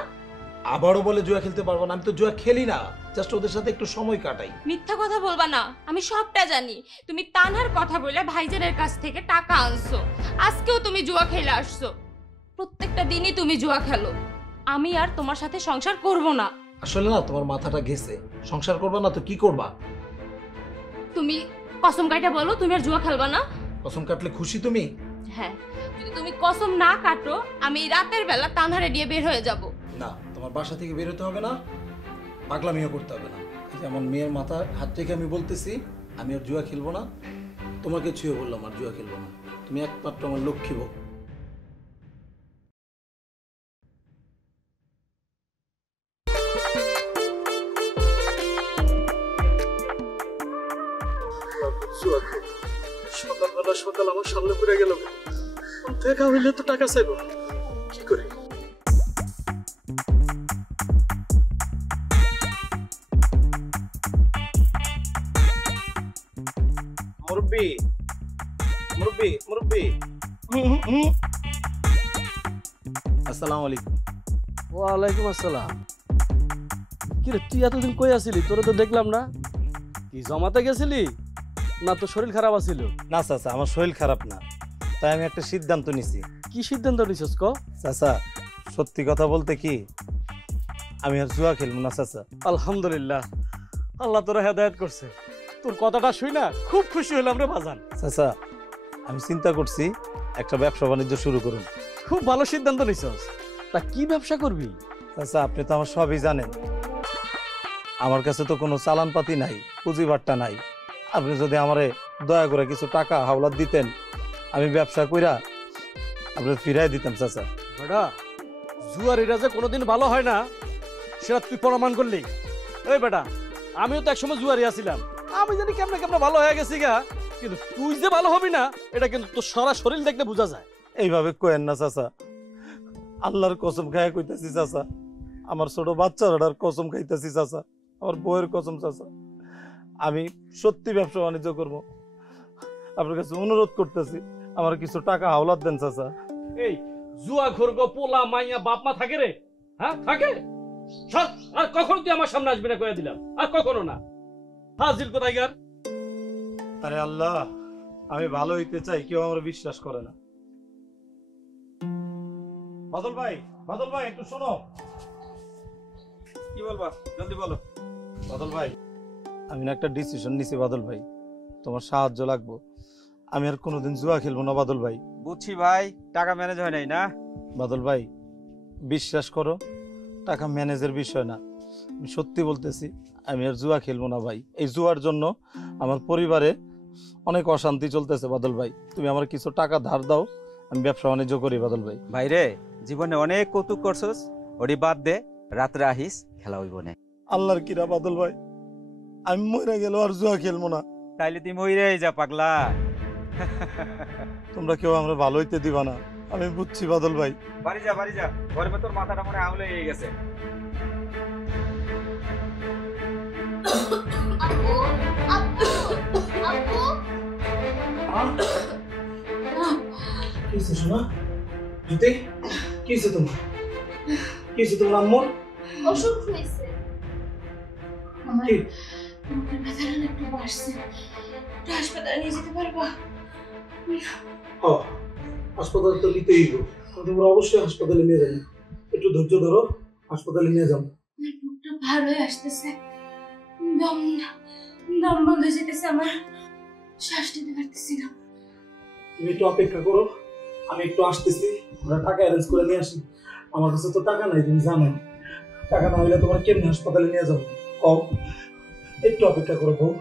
আবারও বলে জুয়া খেলতে পারবো না? আমি তো জুয়া খেলি না, জাস্ট ওদের সাথে একটু সময় কাটাই। মিথ্যা কথা বলবা না, আমি সবটা জানি। তুমি তানহার কথা বলে ভাইজানের কাছ থেকে টাকা আনছো, আজকেও তুমি জুয়া খেলে আসছো। প্রত্যেকটা দিনই তুমি জুয়া খেলো। আমি আর তোমার সাথে সংসার করব না। আসলে না, তোমার মাথাটা গেছে। সংসার করবা না তো কি করবা? তুমি কসম কাটা বলো তুমি আর জুয়া খেলবা না। কসম কাটলে খুশি তুমি? হ্যাঁ, যদি তুমি কসম না কাটো, আমি রাতের বেলা তানহারে নিয়ে বের হয়ে যাব। না, তোমার বাসা থেকে বেরোতে হবে না, পাগলামিও করতে হবে না। যেমন মেয়ের মাথার হাত থেকে আমি বলতেছি, আমি আর জুয়া খেলবো না। তোমাকে ছুঁয়ে বললাম আর জুয়া খেলবো না। তুমি একমাত্র আমার লক্ষ্মী বউ। সকালবেলা সকাল আমার সামনে পড়ে গেল, দেখা হইলে তো টাকা চাইব, কি করি? মুরব্বি, মুরব্বি, মুরব্বি। আসসালামু আলাইকুম। ওয়ালাইকুম আসসালাম। কিরে তুই এতদিন কই আছিলি? তোরে তো দেখলাম না। কি জমাতে গেছিলি না তোর শরীর খারাপ আছিল? না চাচা, আমার শরীর খারাপ না, তাই আমি একটা সিদ্ধান্ত নিছি। কি সিদ্ধান্ত নিছিস ক? চাচা সত্যি কথা বলতে কি, আমি আর জুয়া খেলবো না চাচা। আলহামদুলিল্লাহ, আল্লাহ তোরা হেদায়েত করছে। তোর কথাটা শুই না খুব খুশি হলাম রে বাজান। চাচা আমি চিন্তা করছি একটা ব্যবসা বাণিজ্য শুরু করুন। খুব ভালো সিদ্ধান্ত নিছিস। তা কি ব্যবসা করবি? চাচা আপনি তো আমার সবই জানেন, আমার কাছে তো কোনো চালানপাতি নাই, পুঁজিবাট্টা নাই। আপনি যদি আমারে দয়া করে কিছু টাকা হাওলাত দিতেন, আমি ব্যবসা কইরা আপনি ফিরাই দিতাম চাচা। বেটা জুয়ারিরা যে কোনোদিন ভালো হয় না সেটা তুই প্রমাণ করলি। এই বেটা আমিও তো একসময় জুয়ারি আছিলাম, আমি জানি কেমনে কেমনে ভালো হয়ে গেছি গা, কিন্তু তুই যে ভালো হবি না এটা কিন্তু তোর সারা শরীর দেখলে বোঝা যায়। এইভাবে কয়েন না চাচা, আল্লাহর কসম খাইয়া কইতাছি চাচা, আমার ছোট বাচ্চাটার কসম খাইতাছি চাচা, আমার বউয়ের কসম চাচা, আমি সত্যি ব্যবসা বাণিজ্য করবো। আপনার কাছে অনুরোধ করতেছি, আমার কিছু টাকা হাওলাত দেন চাচা। এই জুয়া ঘুরগো পোলা মাইয়া বাপ মা থাকে রে? হ্যাঁ থাকে। সব আর কখনো তুই আমার সামনে আসবি না কয়ে দিলাম, আর কখনো না। হাজির কোথায় গার? আরে আল্লাহ, আমি ভালো হইতে চাই, কেউ আমার বিশ্বাস করে না। বাদল ভাই, বাদল ভাই একটু শোনো। কি বলবা জলদি বলো। বাদল ভাই আমি না একটা ডিসিশন নিছি বাদল ভাই, তোমার সাহায্য লাগবো। আমি আর কোনোদিন জুয়া খেলবো না বাদল ভাই। বুঝছি ভাই, টাকা ম্যানেজ হয় নাই না? বাদল ভাই বিশ্বাস করো, টাকা ম্যানেজের বিষয় না, আমি সত্যি বলতেছি, আমি আর জুয়া খেলবো না ভাই। এই জুয়ার জন্য আমার পরিবারে অনেক অশান্তি চলতেছে বাদল ভাই। তুমি আমার কিছু টাকা ধার দাও, আমি ব্যবসা বাণিজ্য করি বাদল ভাই। ভাইরে জীবনে অনেক কৌতুক করছস, ওটি বাদ দে, রাত্রে আহিস, খেলা হইব না। আল্লাহর কিরা বাদল ভাই, আমি মরে গেল আর জুয়া খেলবো না। তাইলে তুই মইরেই যা পাগলা। তোমরা কেউ আমরা ভালো হইতে দিবা না, আমি বুঝছি বাদল ভাই। বাড়ি যা, বাড়ি যা, ঘরে তোর মাথাটা মনে আউলে হয়ে গেছে। কিসে শোনা? জুতি কিসে তোমার? কিসে তোমার আম্মুর? অসুখ হয়েছে আমার, মুখের ব্যথাটা একটু বাড়ছে। একটু হাসপাতালে নিয়ে যেতে পারবা? হাসপাতালে তো নিতেই গো, তোমরা অবশ্যই হাসপাতালে নিয়ে যাবে। একটু ধৈর্য ধরো, হাসপাতালে নিয়ে যাও। বুকটা ভার হয়ে আসতেছে, দম দম বন্ধ হয়ে যেতেছে আমার, শ্বাস নিতে পারতেছি না। তুমি একটু অপেক্ষা করো, আমি একটু আসতেছি, আমরা টাকা অ্যারেঞ্জ করে নিয়ে আসি। আমার কাছে তো টাকা নাই, তুমি জানো, টাকা না হইলে তোমার কেমনি হাসপাতালে নিয়ে যাবো কও? একটু অপেক্ষা করো বউ,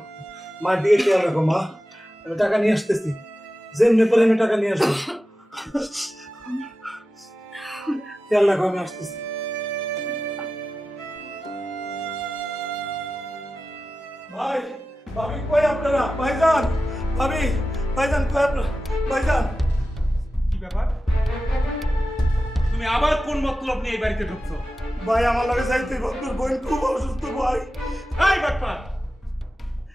মা দিয়ে খেয়াল রাখো মা, আমি টাকা নিয়ে আসতেছি, যেমনি করে আমি টাকা নিয়ে আসবো, খেয়াল রাখো, আমি আসতেছি। ভাই, ভাবি কই আপনারা? ভাইজান, ভাবি, ভাইজান কই আপনারা? ভাইজান কি ব্যাপার? তুমি আবার কোন মতলব নিয়ে এই বাড়িতে ঢুকছো? ভাই আমার লাগে যাইতে তোর বোন খুব অসুস্থ ভাই। এই বাটপার,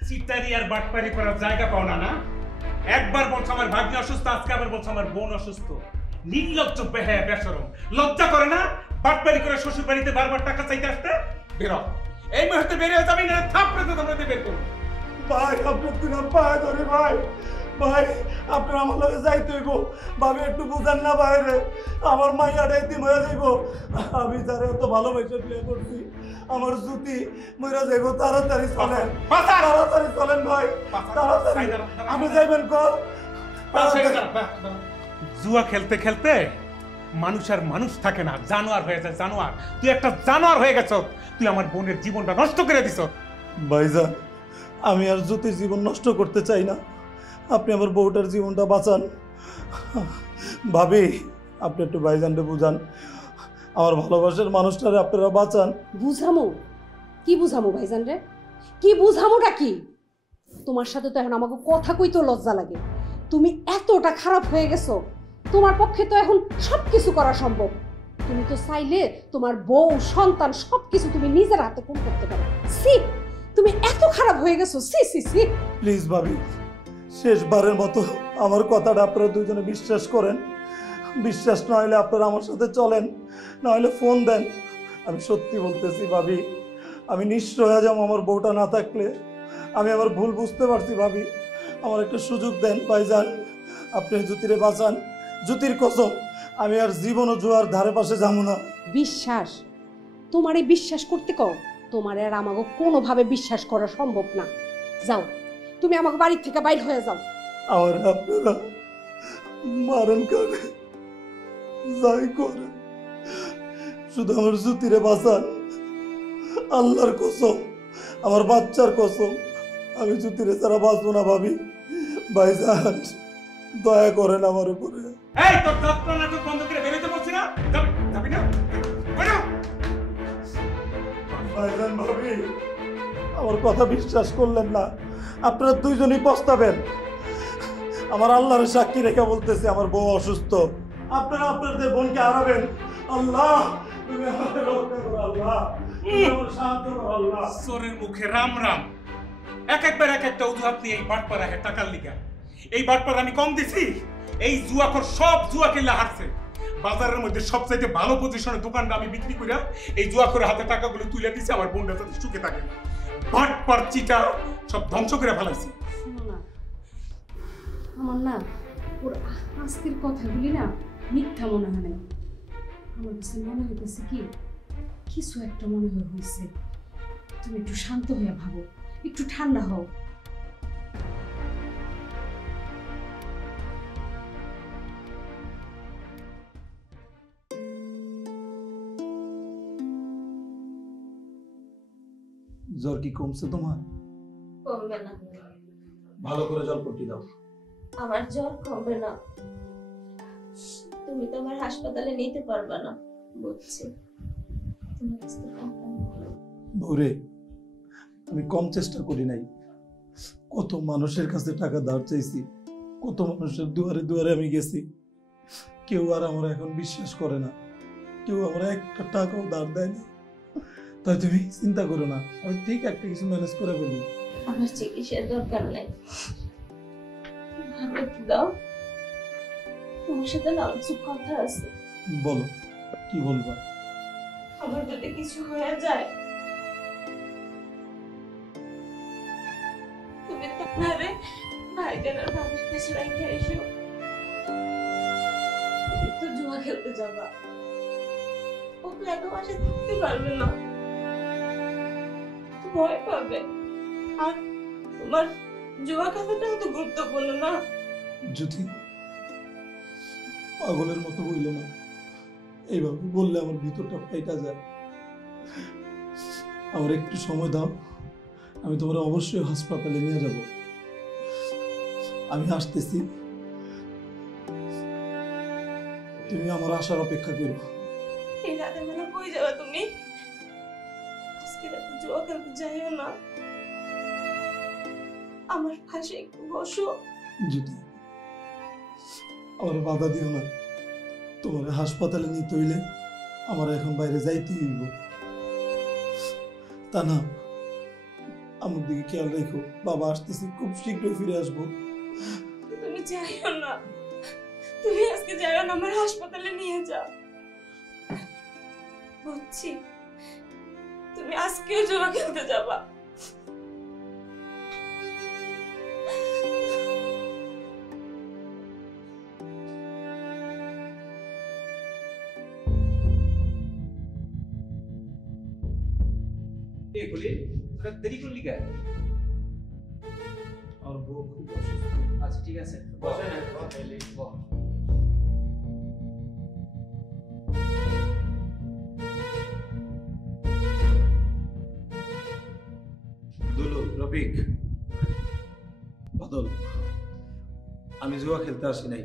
চিটারি আর বাটপারি করার জায়গা পাও না না? একবার বলছো আমার ভাগ্নি অসুস্থ, আজকে আবার বলছো আমার বোন অসুস্থ। নির্লজ্জ বেহায়া বেশরম, লজ্জা করে না? বাটপারি করে শ্বশুর বাড়িতে বারবার টাকা চাইতে আসতে? বেরো, এই মুহূর্তে বেরিয়ে যাবি না থাপড়ে তো তোমরা বের করো। ভাই আপনার তুই না পায়ে ধরে ভাই, ভাই আপনার আমার লগে যাইতে হইব, ভাবি একটু বুঝান না বাইরে, আমার মাইয়াটা এতিম হয়ে যাইব। আমি যারা এত ভালোবাসে বিয়ে করছি, আমার জুতি মইরা যাইব, তাড়াতাড়ি চলেন, তাড়াতাড়ি চলেন ভাই, তাড়াতাড়ি। আপনি যাইবেন কল? জুয়া খেলতে খেলতে মানুষ আর মানুষ থাকে না, জানোয়ার হয়ে যায় জানোয়ার। তুই একটা জানোয়ার হয়ে গেছ, তুই আমার বোনের জীবনটা নষ্ট করে দিছ। ভাইজান আমি আর জ্যোতির জীবন নষ্ট করতে চাই না, আপনি আমার বউটার জীবনটা বাঁচান। ভাবি আপনি একটু ভাইজানটা বুঝান, আমার ভালোবাসার মানুষটারে আপনারা বাঁচান। বুঝামো? কি বুঝামো ভাইজান রে? কি বুঝামোটা কি? তোমার সাথে তো এখন আমাকে কথা কইতে লজ্জা লাগে। তুমি এতটা খারাপ হয়ে গেছো, তোমার পক্ষে তো এখন সবকিছু করা সম্ভব। তুমি তো চাইলে তোমার বউ সন্তান সবকিছু তুমি নিজের হাতে খুন করতে পারো। সি, তুমি এত খারাপ হয়ে গেছো, সি সি সি। প্লিজ ভাবি, শেষবারের মতো আমার কথাটা আপনারা দুজনে বিশ্বাস করেন। বিশ্বাস না হলে আপনারা আমার সাথে চলেন, না হলে ফোন দেন। আমি সত্যি বলতেছি ভাবি, আমি নিঃস্ব হয়ে যাবো আমার বউটা না থাকলে। আমি আমার ভুল বুঝতে পারছি ভাবি, আমার একটা সুযোগ দেন ভাইজান, আপনি জ্যোতিরে বাঁচান। জ্যোতির কসম আমি আর জীবনও জুয়ার ধারে পাশে যাবো না। বিশ্বাস তোমারে বিশ্বাস করতে কও, তোমার আর আমাকে কোনোভাবে বিশ্বাস করা সম্ভব না। যাও তুমি আমাকে বাড়ির থেকে বাইর হয়ে যাও। আমার আপনারা মারেন কানে যাই করে, শুধু আমার জ্যোতিরে বাঁচান। আল্লাহর কসম, আমার বাচ্চার কসম, আমি জ্যোতিরে ছাড়া বাঁচবো না ভাবি। ভাইজান দয়া করেন আমার উপরে। এই তোর যাত্রা নাটক বন্ধ করে বেরোতে বলছি না, যাবি না? বেরো। ভাইজান ভাবি আমার কথা বিশ্বাস করলেন না, আপনারা দুইজনই পস্তাবেন। আমার আল্লাহর সাক্ষী রেখে বলতেছি আমার বউ অসুস্থ, আপনারা আপনাদের বোনকে হারাবেন। আল্লাহ তুমি আমাকে রক্ষা করো, আল্লাহ তুমি আমার সাহায্য করো আল্লাহ। চোরের মুখে রাম রাম, এক একবার এক একটা অজুহাত নিয়ে এই বাটপার রাখে টাকার লিগা। এই বাটপার আমি কম দিছি? এই জুয়াখোর সব জুয়া খেলে হারছে। বাজারের মধ্যে সবচাইতে ভালো পজিশনে দোকানটা আমি বিক্রি করে এই জুয়াখোরের হাতে টাকাগুলো তুলে দিছি, আমার বোনটা যাতে সুখে থাকে। বাটপার চিটা সব ধ্বংস করে ফেলাইছি। আমার না ওর আজকের কথাগুলি না মিথ্যা মনে হয় না, আমার কাছে মনে হইতেছে কি কিছু একটা মনে হয়েছে। তুমি একটু শান্ত হয়ে ভাবো, একটু ঠান্ডা হও। জ্বর কি কমছে তোমার? কমবে না। ভালো করে জলপট্টি দাও। আমার জ্বর কমবে না, তুমি তো আমার হাসপাতালে নিতে পারবে না, বুঝছি। বউরে আমি কম চেষ্টা করি নাই, কত মানুষের কাছে টাকা ধার চাইছি, কত মানুষের দুয়ারে দুয়ারে আমি গেছি, কেউ আর আমার এখন বিশ্বাস করে না, কেউ আমার একটা টাকাও ধার দেয় না। তাই তুমি চিন্তা করো না, আমি ঠিক একটা কিছু ম্যানেজ করে ফেলবো। আমার চিকিৎসার দরকার নাই, ভালো একটু দাও। তোমার সাথে না কিছু কথা আছে। বলো কি বলবা? আমার যদি কিছু হয়ে যায় তুমি তোমারে ভাইজান আর ভাবির কাছে রেখে এসো। তুমি তো জুয়া খেলতে যাবা, ও তো এত মাসে থাকতে পারবে না, ভয় পাবে। আর তোমার জুয়া খেলাটাও তো গুরুত্বপূর্ণ না। যদি পাগলের মতো বইল না, এইভাবে বললে আমার ভিতরটা ফাইটা যায়। আমার একটু সময় দাও, আমি তোমার অবশ্যই হাসপাতালে নিয়ে যাব। আমি আসতেছি, তুমি আমার আসার অপেক্ষা করো। এই রাতে বেলা কই যাবা তুমি? আজকে রাতে জুয়া খেলতে যাইও না, আমার পাশে একটু বসো। যদি আমার বাধা দিও না, তোমার হাসপাতালে নিতে হইলে আমার এখন বাইরে যাইতে হইব। তা না আমার দিকে খেয়াল রেখো, বাবা আসতেছি, খুব শীঘ্রই ফিরে আসবো। তুমি যাইও না, তুমি আজকে যাইও না, আমার হাসপাতালে নিয়ে যাও। বুঝছি তুমি আজকেও জুয়া খেলতে যাবা। দেরি করলি কেন? আমার বউ খুব অসুস্থ। আচ্ছা ঠিক আছে, বসে না। দুলু, রফিক, বাদল, আমি জুয়া খেলতে আসি নাই,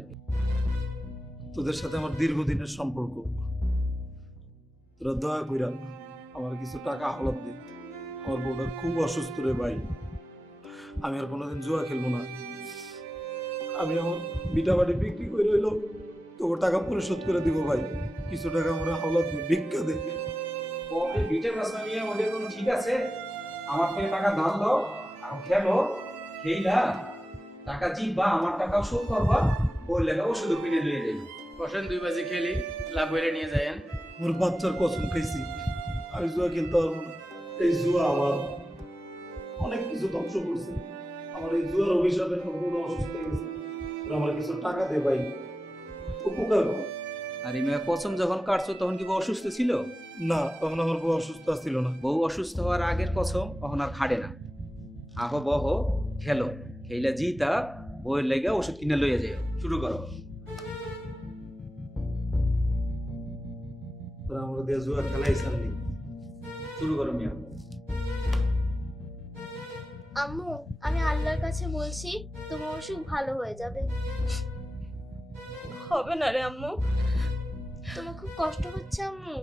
তোদের সাথে আমার দীর্ঘদিনের সম্পর্ক। তোরা দয়া কইরা আমার কিছু টাকা হাওলাত দে, আমার বউটা খুব অসুস্থ রে ভাই। আমি আর কোনোদিন জুয়া খেলবো না। আমি আমার বিটা বাড়ি বিক্রি করে রইল, তোকে টাকা পরিশোধ করে দিব ভাই। কিছু টাকা আমরা হাওলাত দে, ভিক্ষা দে। কবে বিটে বাসা নিয়ে ওদের কোনো ঠিক আছে? আমার থেকে টাকা ধার দাও, এখন খেলো, খেইলা টাকা জিতবা, আমার টাকাও শোধ করবা, ওই লেগাও শুধু কিনে লইয়ে যাইব। বসেন 2 বাজে খেলি, লাভ হইলে নিয়ে যায়েন। মোর বাচ্চার কসম খাইছি, আমি জুয়া খেলতে পারবো না। এই জুয়া আমার অনেক কিছু ধ্বংস করছে। আমার এই জুয়ার অভিশাপে আমার বউটা অসুস্থ হয়ে গেছে। আমার কিছু টাকা দে ভাই, উপকার কর। আরে মেয়ে কসম যখন কাটছো তখন কি বউ অসুস্থ ছিল? না, তখন আমার বউ অসুস্থ ছিল না। বউ অসুস্থ হওয়ার আগের কসম এখন আর খাড়ে না। আহো বহ খেলো, খেইলা জিতা বউয়ের লেগে ওষুধ কিনে লইয়া যাও। শুরু করো। তোরা আমার দিয়ে জুয়া খেলাই ছাড়লি। শুরু করো মিয়া। আম্মু, আমি আল্লাহর কাছে বলছি তোমার অসুখ ভালো হয়ে যাবে। হবে না রে আম্মু। তোমার খুব কষ্ট হচ্ছে আম্মু?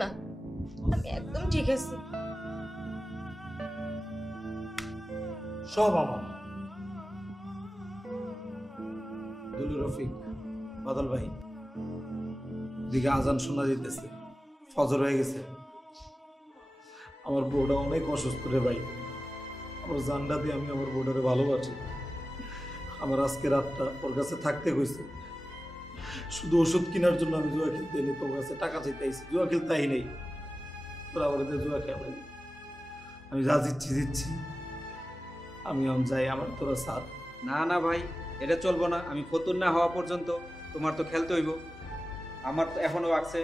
না, আমি একদম ঠিক আছি। সব আমার। দুলু রফিক, বাদল ভাই, দিকে আজান শোনা যেতেছে, ফজর হয়ে গেছে। আমার বউটা অনেক অসুস্থ রে ভাই। আমার জানটা দিয়ে আমি আমার বউটারে ভালোবাসি। আমার আজকে রাতটা ওর কাছে থাকতে হয়েছে শুধু ওষুধ কেনার জন্য। আমি জুয়া খেলতে এনে তোর কাছে টাকা চাইতে আইছি, জুয়া খেলতে আই নেই। তোরা আমার জুয়া খেলা, আমি যা দিচ্ছি। আমি এখন যাই, আমার তোরা সাথ। না না ভাই, এটা চলবো না। আমি ফতুর না হওয়া পর্যন্ত তোমার তো খেলতে হইব। আমার তো এখনো আছে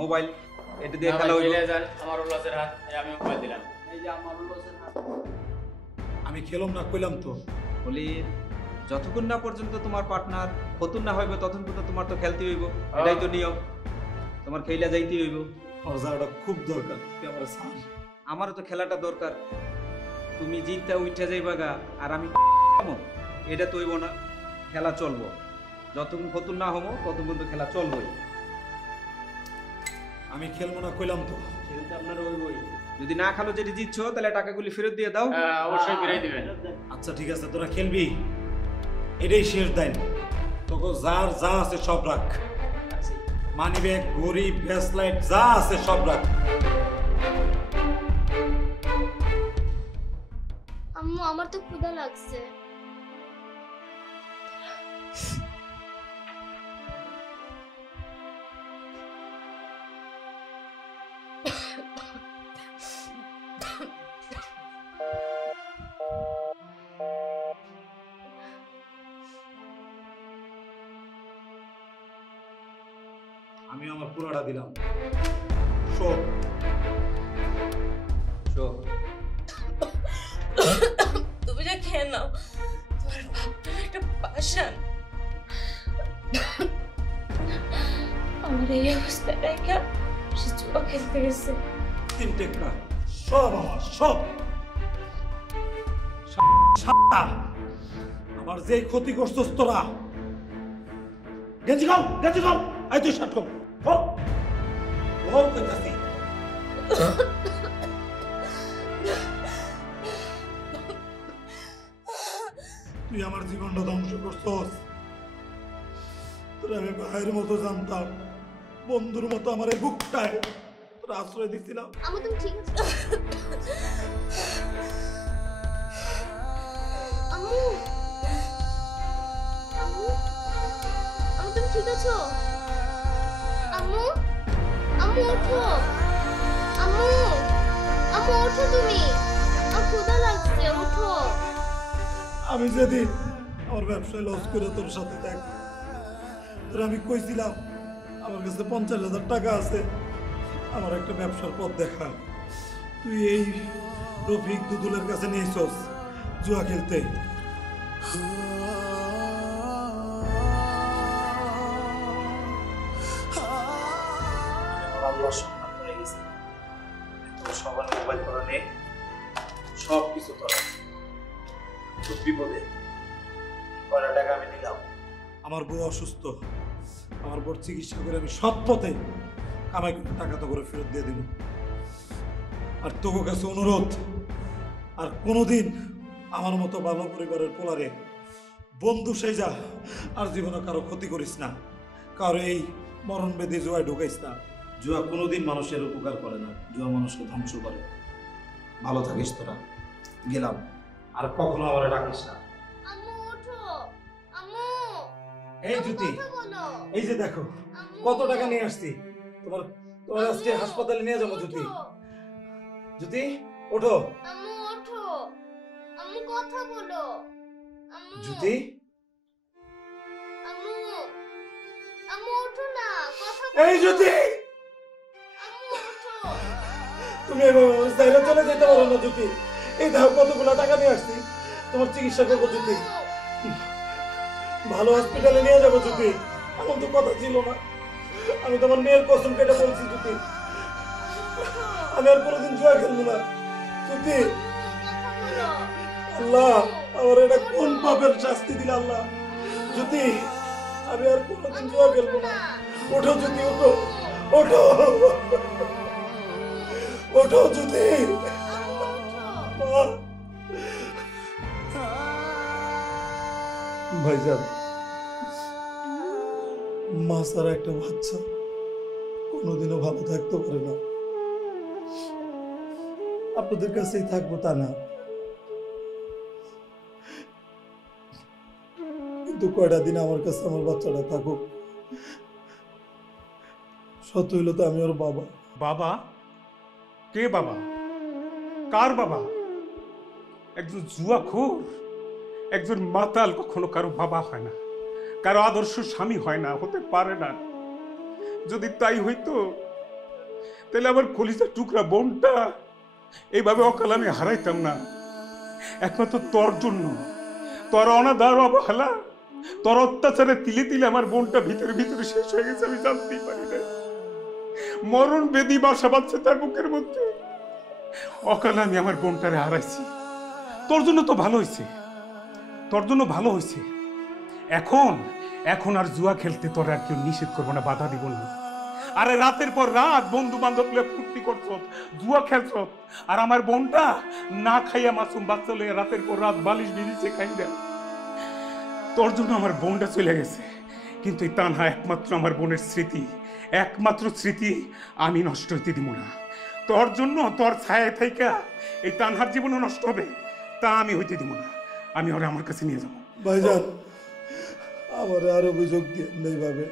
মোবাইল, এটা দিয়ে খেলা হইব। আমার উল্লাসের হাত, আমি মোবাইল দিলাম। এই যে আমার উল্লাসের হাত। আমি খেলাম না, কইলাম তো। বলি যতক্ষণ না পর্যন্ত তোমার পার্টনার ফতুর না হইবে ততক্ষণ পর্যন্ত তোমার তো খেলতে হইব। এটাই তো নিয়ম, তোমার খেলা যাইতে হইব। আমার যাওয়াটা খুব দরকার, তুই আমার সাথ। আমারও তো খেলাটা দরকার। তুমি জিতটা উঠে যাইবা গা, আর আমি এটা তো হইব না। খেলা চলবো, যতক্ষণ ফতুর না হবো ততক্ষণ পর্যন্ত খেলা চলবই। আমি খেলবো না, কইলাম তো। খেলতে আপনার হইবই। যদি না খেলো, যেটি জিতছো তাহলে টাকাগুলি ফেরত দিয়ে দাও। অবশ্যই ফিরিয়ে দিবেন। আচ্ছা ঠিক আছে, তোরা খেলবি, এটাই শেষ দেন। তোকে যার যা আছে সব রাখ, মানি ব্যাগ, ঘড়ি, ব্রেসলেট যা আছে সব রাখ। আম্মু, আমার তো ক্ষুধা লাগছে। আমি আমার পুরোটা দিলাম। শোক শোক তুমি যা খেয়ে নাও, তোমার বাপটা একটা পাষাণ। আমার এই অবস্থায় রেখা সে জুয়া খেলতে গেছে। তিনটে কাজ সব আমার, সব। আমার যে ক্ষতি করছস তোরা। গেঞ্জি খাও, গেঞ্জি খাও। আই তুই শার্ট খাও। বল কইতাছি। তুই আমার জীবনটা ধ্বংস করছস। তোরা আমি ভাইয়ের মতো জানতাম, বন্ধুর মতো আমার এই বুকটায় তোরা আশ্রয় দিচ্ছিলাম। আম্মু, তুমি ঠিক আছো? আম্মু, আম্মু, আম্মু, তুমি ঠিক আছো? আম্মু, আম্মু ওঠো। আম্মু, আম্মু ওঠো তুমি। আমার ক্ষুধা লাগছে, ওঠো। আমি যেদিন আমার ব্যবসায় লস করে তোর সাথে দেখ, তোর আমি কইছিলাম আমার কাছে 50,000 টাকা আছে, আমার একটা ব্যবসার পথ দেখা। তুই এই রফিক দুদুলের কাছে নিয়েছস জুয়া খেলতে। সবার মোবাইল করা নেই, সব কিছু তোরা খুব বিপদে। কয়টা টাকা আমি দিলাম। আমার বউ অসুস্থ, আমার বউর চিকিৎসা করে আমি সৎ পথে কামাই করে টাকা তো করে ফেরত দিয়ে দিব। আর তোকে কাছে অনুরোধ, আর কোনোদিন আমার মতো ভালো পরিবারের পোলারে বন্ধু সেজা আর জীবনে কারো ক্ষতি করিস না, কারো এই মরণ বেদে জুয়ায় ঢুকাইস না। জুয়া কোনোদিন মানুষের উপকার করে না, জুয়া মানুষকে ধ্বংস করে। ভালো থাকিস তোরা, গেলাম। আর কখনো আমার ডাকিস না। আম্মু ওঠো। আম্মু, এই জ্যোতি, এই যে দেখো কত টাকা নিয়ে আসছি। তোমার তোমার আজকে হাসপাতালে নিয়ে যাবো জ্যোতি। জ্যোতি ওঠো। আম্মু ওঠো, আম্মু কথা বলো। আম্মু জ্যোতি আম্মু আম্মু ওঠো না, কথা এই জ্যোতি আম্মু ওঠো। তুমি এভাবে অবস্থায় চলে যেতে পারো না জ্যোতি। এই দেখো কতগুলো টাকা নিয়ে আসছি, তোমার চিকিৎসা করবো জ্যোতি। ভালো হসপিটালে নিয়ে যাবো জ্যোতি। এমন তো কথা ছিল না, আমি তোমার মেয়ের কসম কেটে বলছি জ্যোতি, আমি আর কোনোদিন জুয়া খেলবো না জ্যোতি। আল্লাহ আমার এটা কোন পাপের শাস্তি দিল আল্লাহ। জ্যোতি আমি আর কোনোদিন জুয়া খেলবো না। ওঠো জ্যোতি, ওঠো ওঠো ওঠো জ্যোতি। ভাইজান, মা ছাড়া একটা বাচ্চা কোনোদিনও ভালো থাকতে পারে না। আপনাদের কাছেই থাকবো তা না, কিন্তু কয়টা দিন আমার কাছে আমার বাচ্চাটা থাকুক। সত্য হইল তো আমি ওর বাবা। বাবা? কে বাবা? কার বাবা? একজন জুয়াখোর, একজন মাতাল কখনো কারো বাবা হয় না, কারো আদর্শ স্বামী হয় না, হতে পারে না। যদি তাই হইতো তাহলে আমার কলিজার টুকরা বোনটা এইভাবে অকাল আমি হারাইতাম না। একমাত্র তোর জন্য, তোর অনাদার অবহেলা, তোর অত্যাচারে তিলে তিলে আমার বোনটা ভিতরে ভিতরে শেষ হয়ে গেছে, আমি জানতেই পারি না। মরণ বেদি বাসা বাঁধছে তার বুকের মধ্যে। অকালে আমি আমার বোনটারে হারাইছি। তোর জন্য তো ভালো হয়েছে, তোর জন্য ভালো হয়েছে। এখন এখন আর জুয়া খেলতে তোর আর কেউ নিষেধ করবো না, বাধা দিব না। আরে রাতের পর রাত বন্ধু বান্ধব ফুর্তি করছ, জুয়া খেলছ, আর আমার বোনটা না খাইয়া মাসুম বাচ্চা লইয়া রাতের পর রাত বালিশ ভিজিছে খাইয়া। তোর জন্য আমার বোনটা চলে গেছে, কিন্তু এই তানহা একমাত্র আমার বোনের স্মৃতি, একমাত্র স্মৃতি আমি নষ্ট হইতে দিব না। তোর জন্য তোর ছায়া থাইকা এই তানহার জীবনও নষ্ট হবে, তা আমি হইতে দিব না। আমি ওরা আমার কাছে নিয়ে যাবো। ভাইজান আমার আর অভিযোগ দিয়ে নেই ভাবে,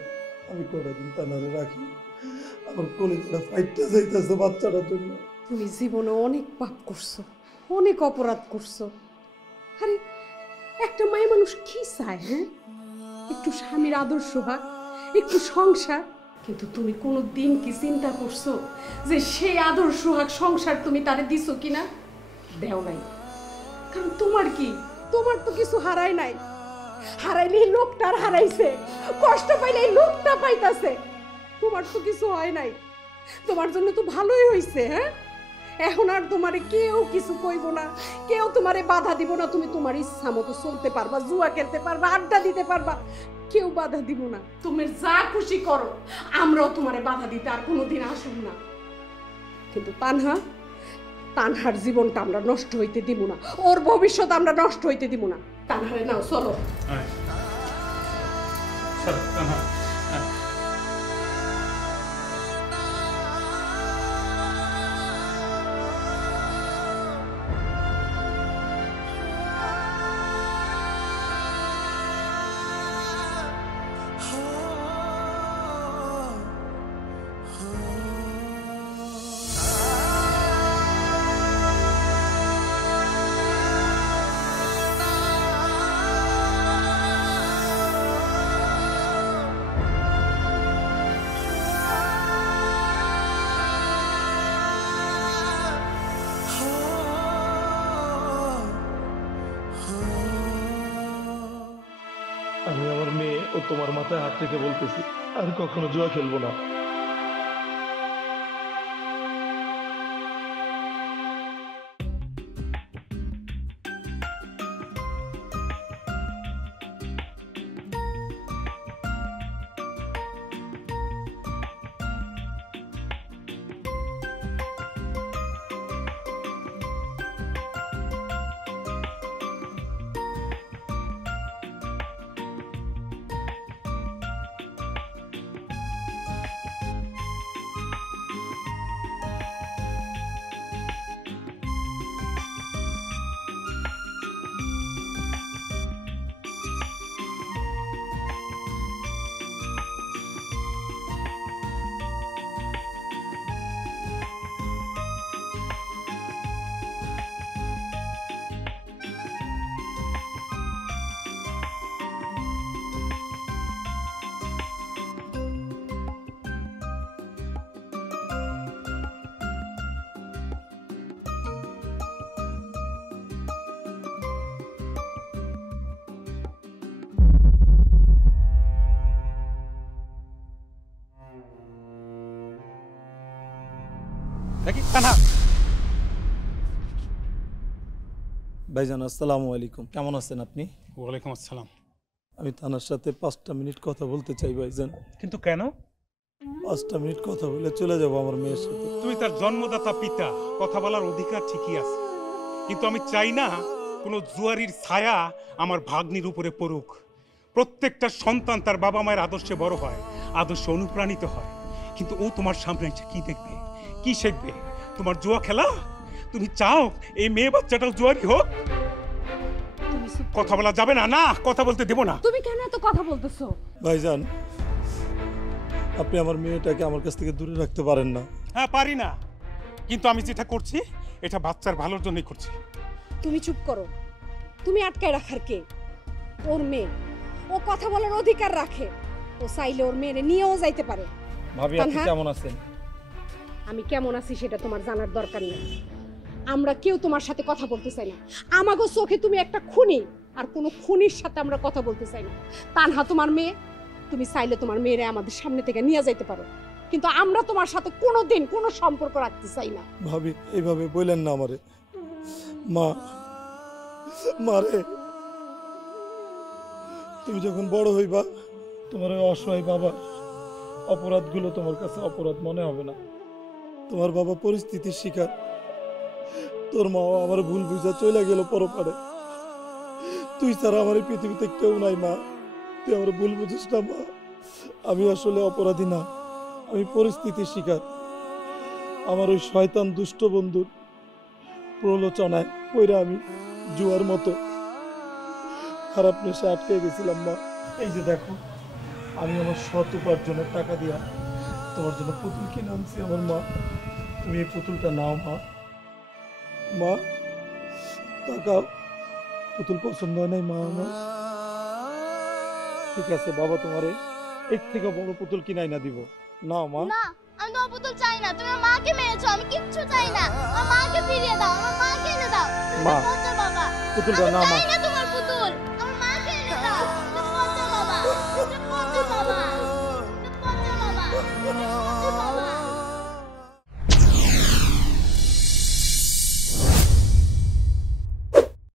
আমি কয়টা দিন তানারে রাখি। আমার কলেজটা ফাইটটা যাইতেছে বাচ্চাটার জন্য। তুমি জীবনে অনেক পাপ করছো, অনেক অপরাধ করছো। আরে একটা মায়ের মানুষ কি চায়? হ্যাঁ, একটু স্বামীর আদর্শ হাক, একটু সংসার। কিন্তু তুমি কোনো দিন কি চিন্তা করছো যে সেই আদর্শ হাক সংসার তুমি তারে দিছো কিনা? দেও নাই। কারণ তোমার কি, তোমার তো কিছু হারাই নাই। হারাইলে এই লোকটার হারাইছে, কষ্ট পাইলে এই লোকটা পাইতাছে। তোমার তো কিছু হয় নাই, তোমার জন্য তো ভালোই হইছে। হ্যাঁ, এখন আর তোমারে কেউ কিছু কইব না, কেউ তোমারে বাধা দিব না। তুমি তোমার ইচ্ছা মতো চলতে পারবা, জুয়া খেলতে পারবা, আড্ডা দিতে পারবা, কেউ বাধা দিব না। তুমি যা খুশি করো, আমরাও তোমারে বাধা দিতে আর কোনোদিন আসব না। কিন্তু তানহার জীবনটা আমরা নষ্ট হইতে দিব না, ওর ভবিষ্যৎ আমরা নষ্ট হইতে দিব না। তানহারে নাও, চলো। আমি আমার মেয়ে ও তোমার মাথায় হাত রেখে বলতেছি, আর কখনো জুয়া খেলবো না। তানহা ভাইজান আসসালামু আলাইকুম, কেমন আছেন আপনি? ওয়ালাইকুম আসসালাম। আমি থানার সাথে 5টা মিনিট কথা বলতে চাই ভাইজান। কিন্তু কেন? 5টা মিনিট কথা বলে চলে যাব আমার মেয়ের সাথে। তুমি তার জন্মদাতা পিতা, কথা বলার অধিকার ঠিকই আছে, কিন্তু আমি চাই না কোনো জুয়ারির ছায়া আমার ভাগ্নির উপরে পড়ুক। প্রত্যেকটা সন্তান তার বাবা মায়ের আদর্শে বড় হয়, আদর্শে অনুপ্রাণিত হয়, কিন্তু ও তোমার সামনে এসে কি দেখবে, কি শিখবে? তোমার জুয়া খেলা? তুমি চাও এই মেয়ে বাচ্চাটাও জুয়ারি হোক? কথা বলা যাবে না। না, কথা বলতে দেব না। তুমি কেন এত কথা বলতেছো? ভাইজান আপনি আমার মেয়েটাকে আমার কাছ থেকে দূরে রাখতে পারেন না? হ্যাঁ পারি না, কিন্তু আমি যেটা করছি এটা বাচ্চার ভালোর জন্যই করছি। তুমি চুপ করো। তুমি আটকায় রাখার কে? ওর মেয়ে, ও কথা বলার অধিকার রাখে। ও চাইলে ওর মেয়েরে নিয়েও যাইতে পারে। ভাবি আপনি কেমন আছেন? আমি কেমন আছি সেটা তোমার জানার দরকার নেই। আমরা কেউ তোমার সাথে কথা বলতে চাই না। আমাগো চোখে তুমি একটা খুনি, আর কোনো খুনির সাথে আমরা কথা বলতে চাই না। তানহা তোমার মেয়ে, তুমি চাইলে তোমার মেয়েরে আমাদের সামনে থেকে নিয়ে যাইতে পারো, কিন্তু আমরা তোমার সাথে কোনোদিন কোনো সম্পর্ক রাখতে চাই না। ভাবি এইভাবে বললেন না আমারে। মা, মারে তুমি যখন বড় হইবা তোমার ওই অসহায় বাবা অপরাধগুলো তোমার কাছে অপরাধ মনে হবে না। তোমার বাবা পরিস্থিতির শিকার, তোর মা আমার ভুল বুঝা চলে গেল পরপারে। তুই ছাড়া আমার এই পৃথিবীতে কেউ নাই মা, তুই আমার ভুল বুঝিস না মা। আমি আসলে অপরাধী না, আমি পরিস্থিতির শিকার। আমার ওই শয়তান দুষ্ট বন্ধুর প্রলোচনায় পইরা আমি জুয়ার মতো খারাপ নেশা আটকে গেছিলাম মা। এই যে দেখো আমি আমার সৎ উপার্জনের টাকা দিয়া তোমার জন্য পুতুল কিনে আনছি আমার মা। তুমি এই পুতুলটা নাও মা। মা তাকাও, পুতুল পছন্দ হয় নাই মা আমার? ঠিক আছে বাবা, তোমারে এর থেকে বড় পুতুল কিনাই না দিব। নাও মা। না, আমি তোমার পুতুল চাই না। তুমি আমার মাকে মেরেছো, আমি কিচ্ছু চাই না। আমার মাকে ফিরিয়ে দাও, আমার মাকে এনে দাও। মা বাবা পুতুলটা নাও মা। চাই না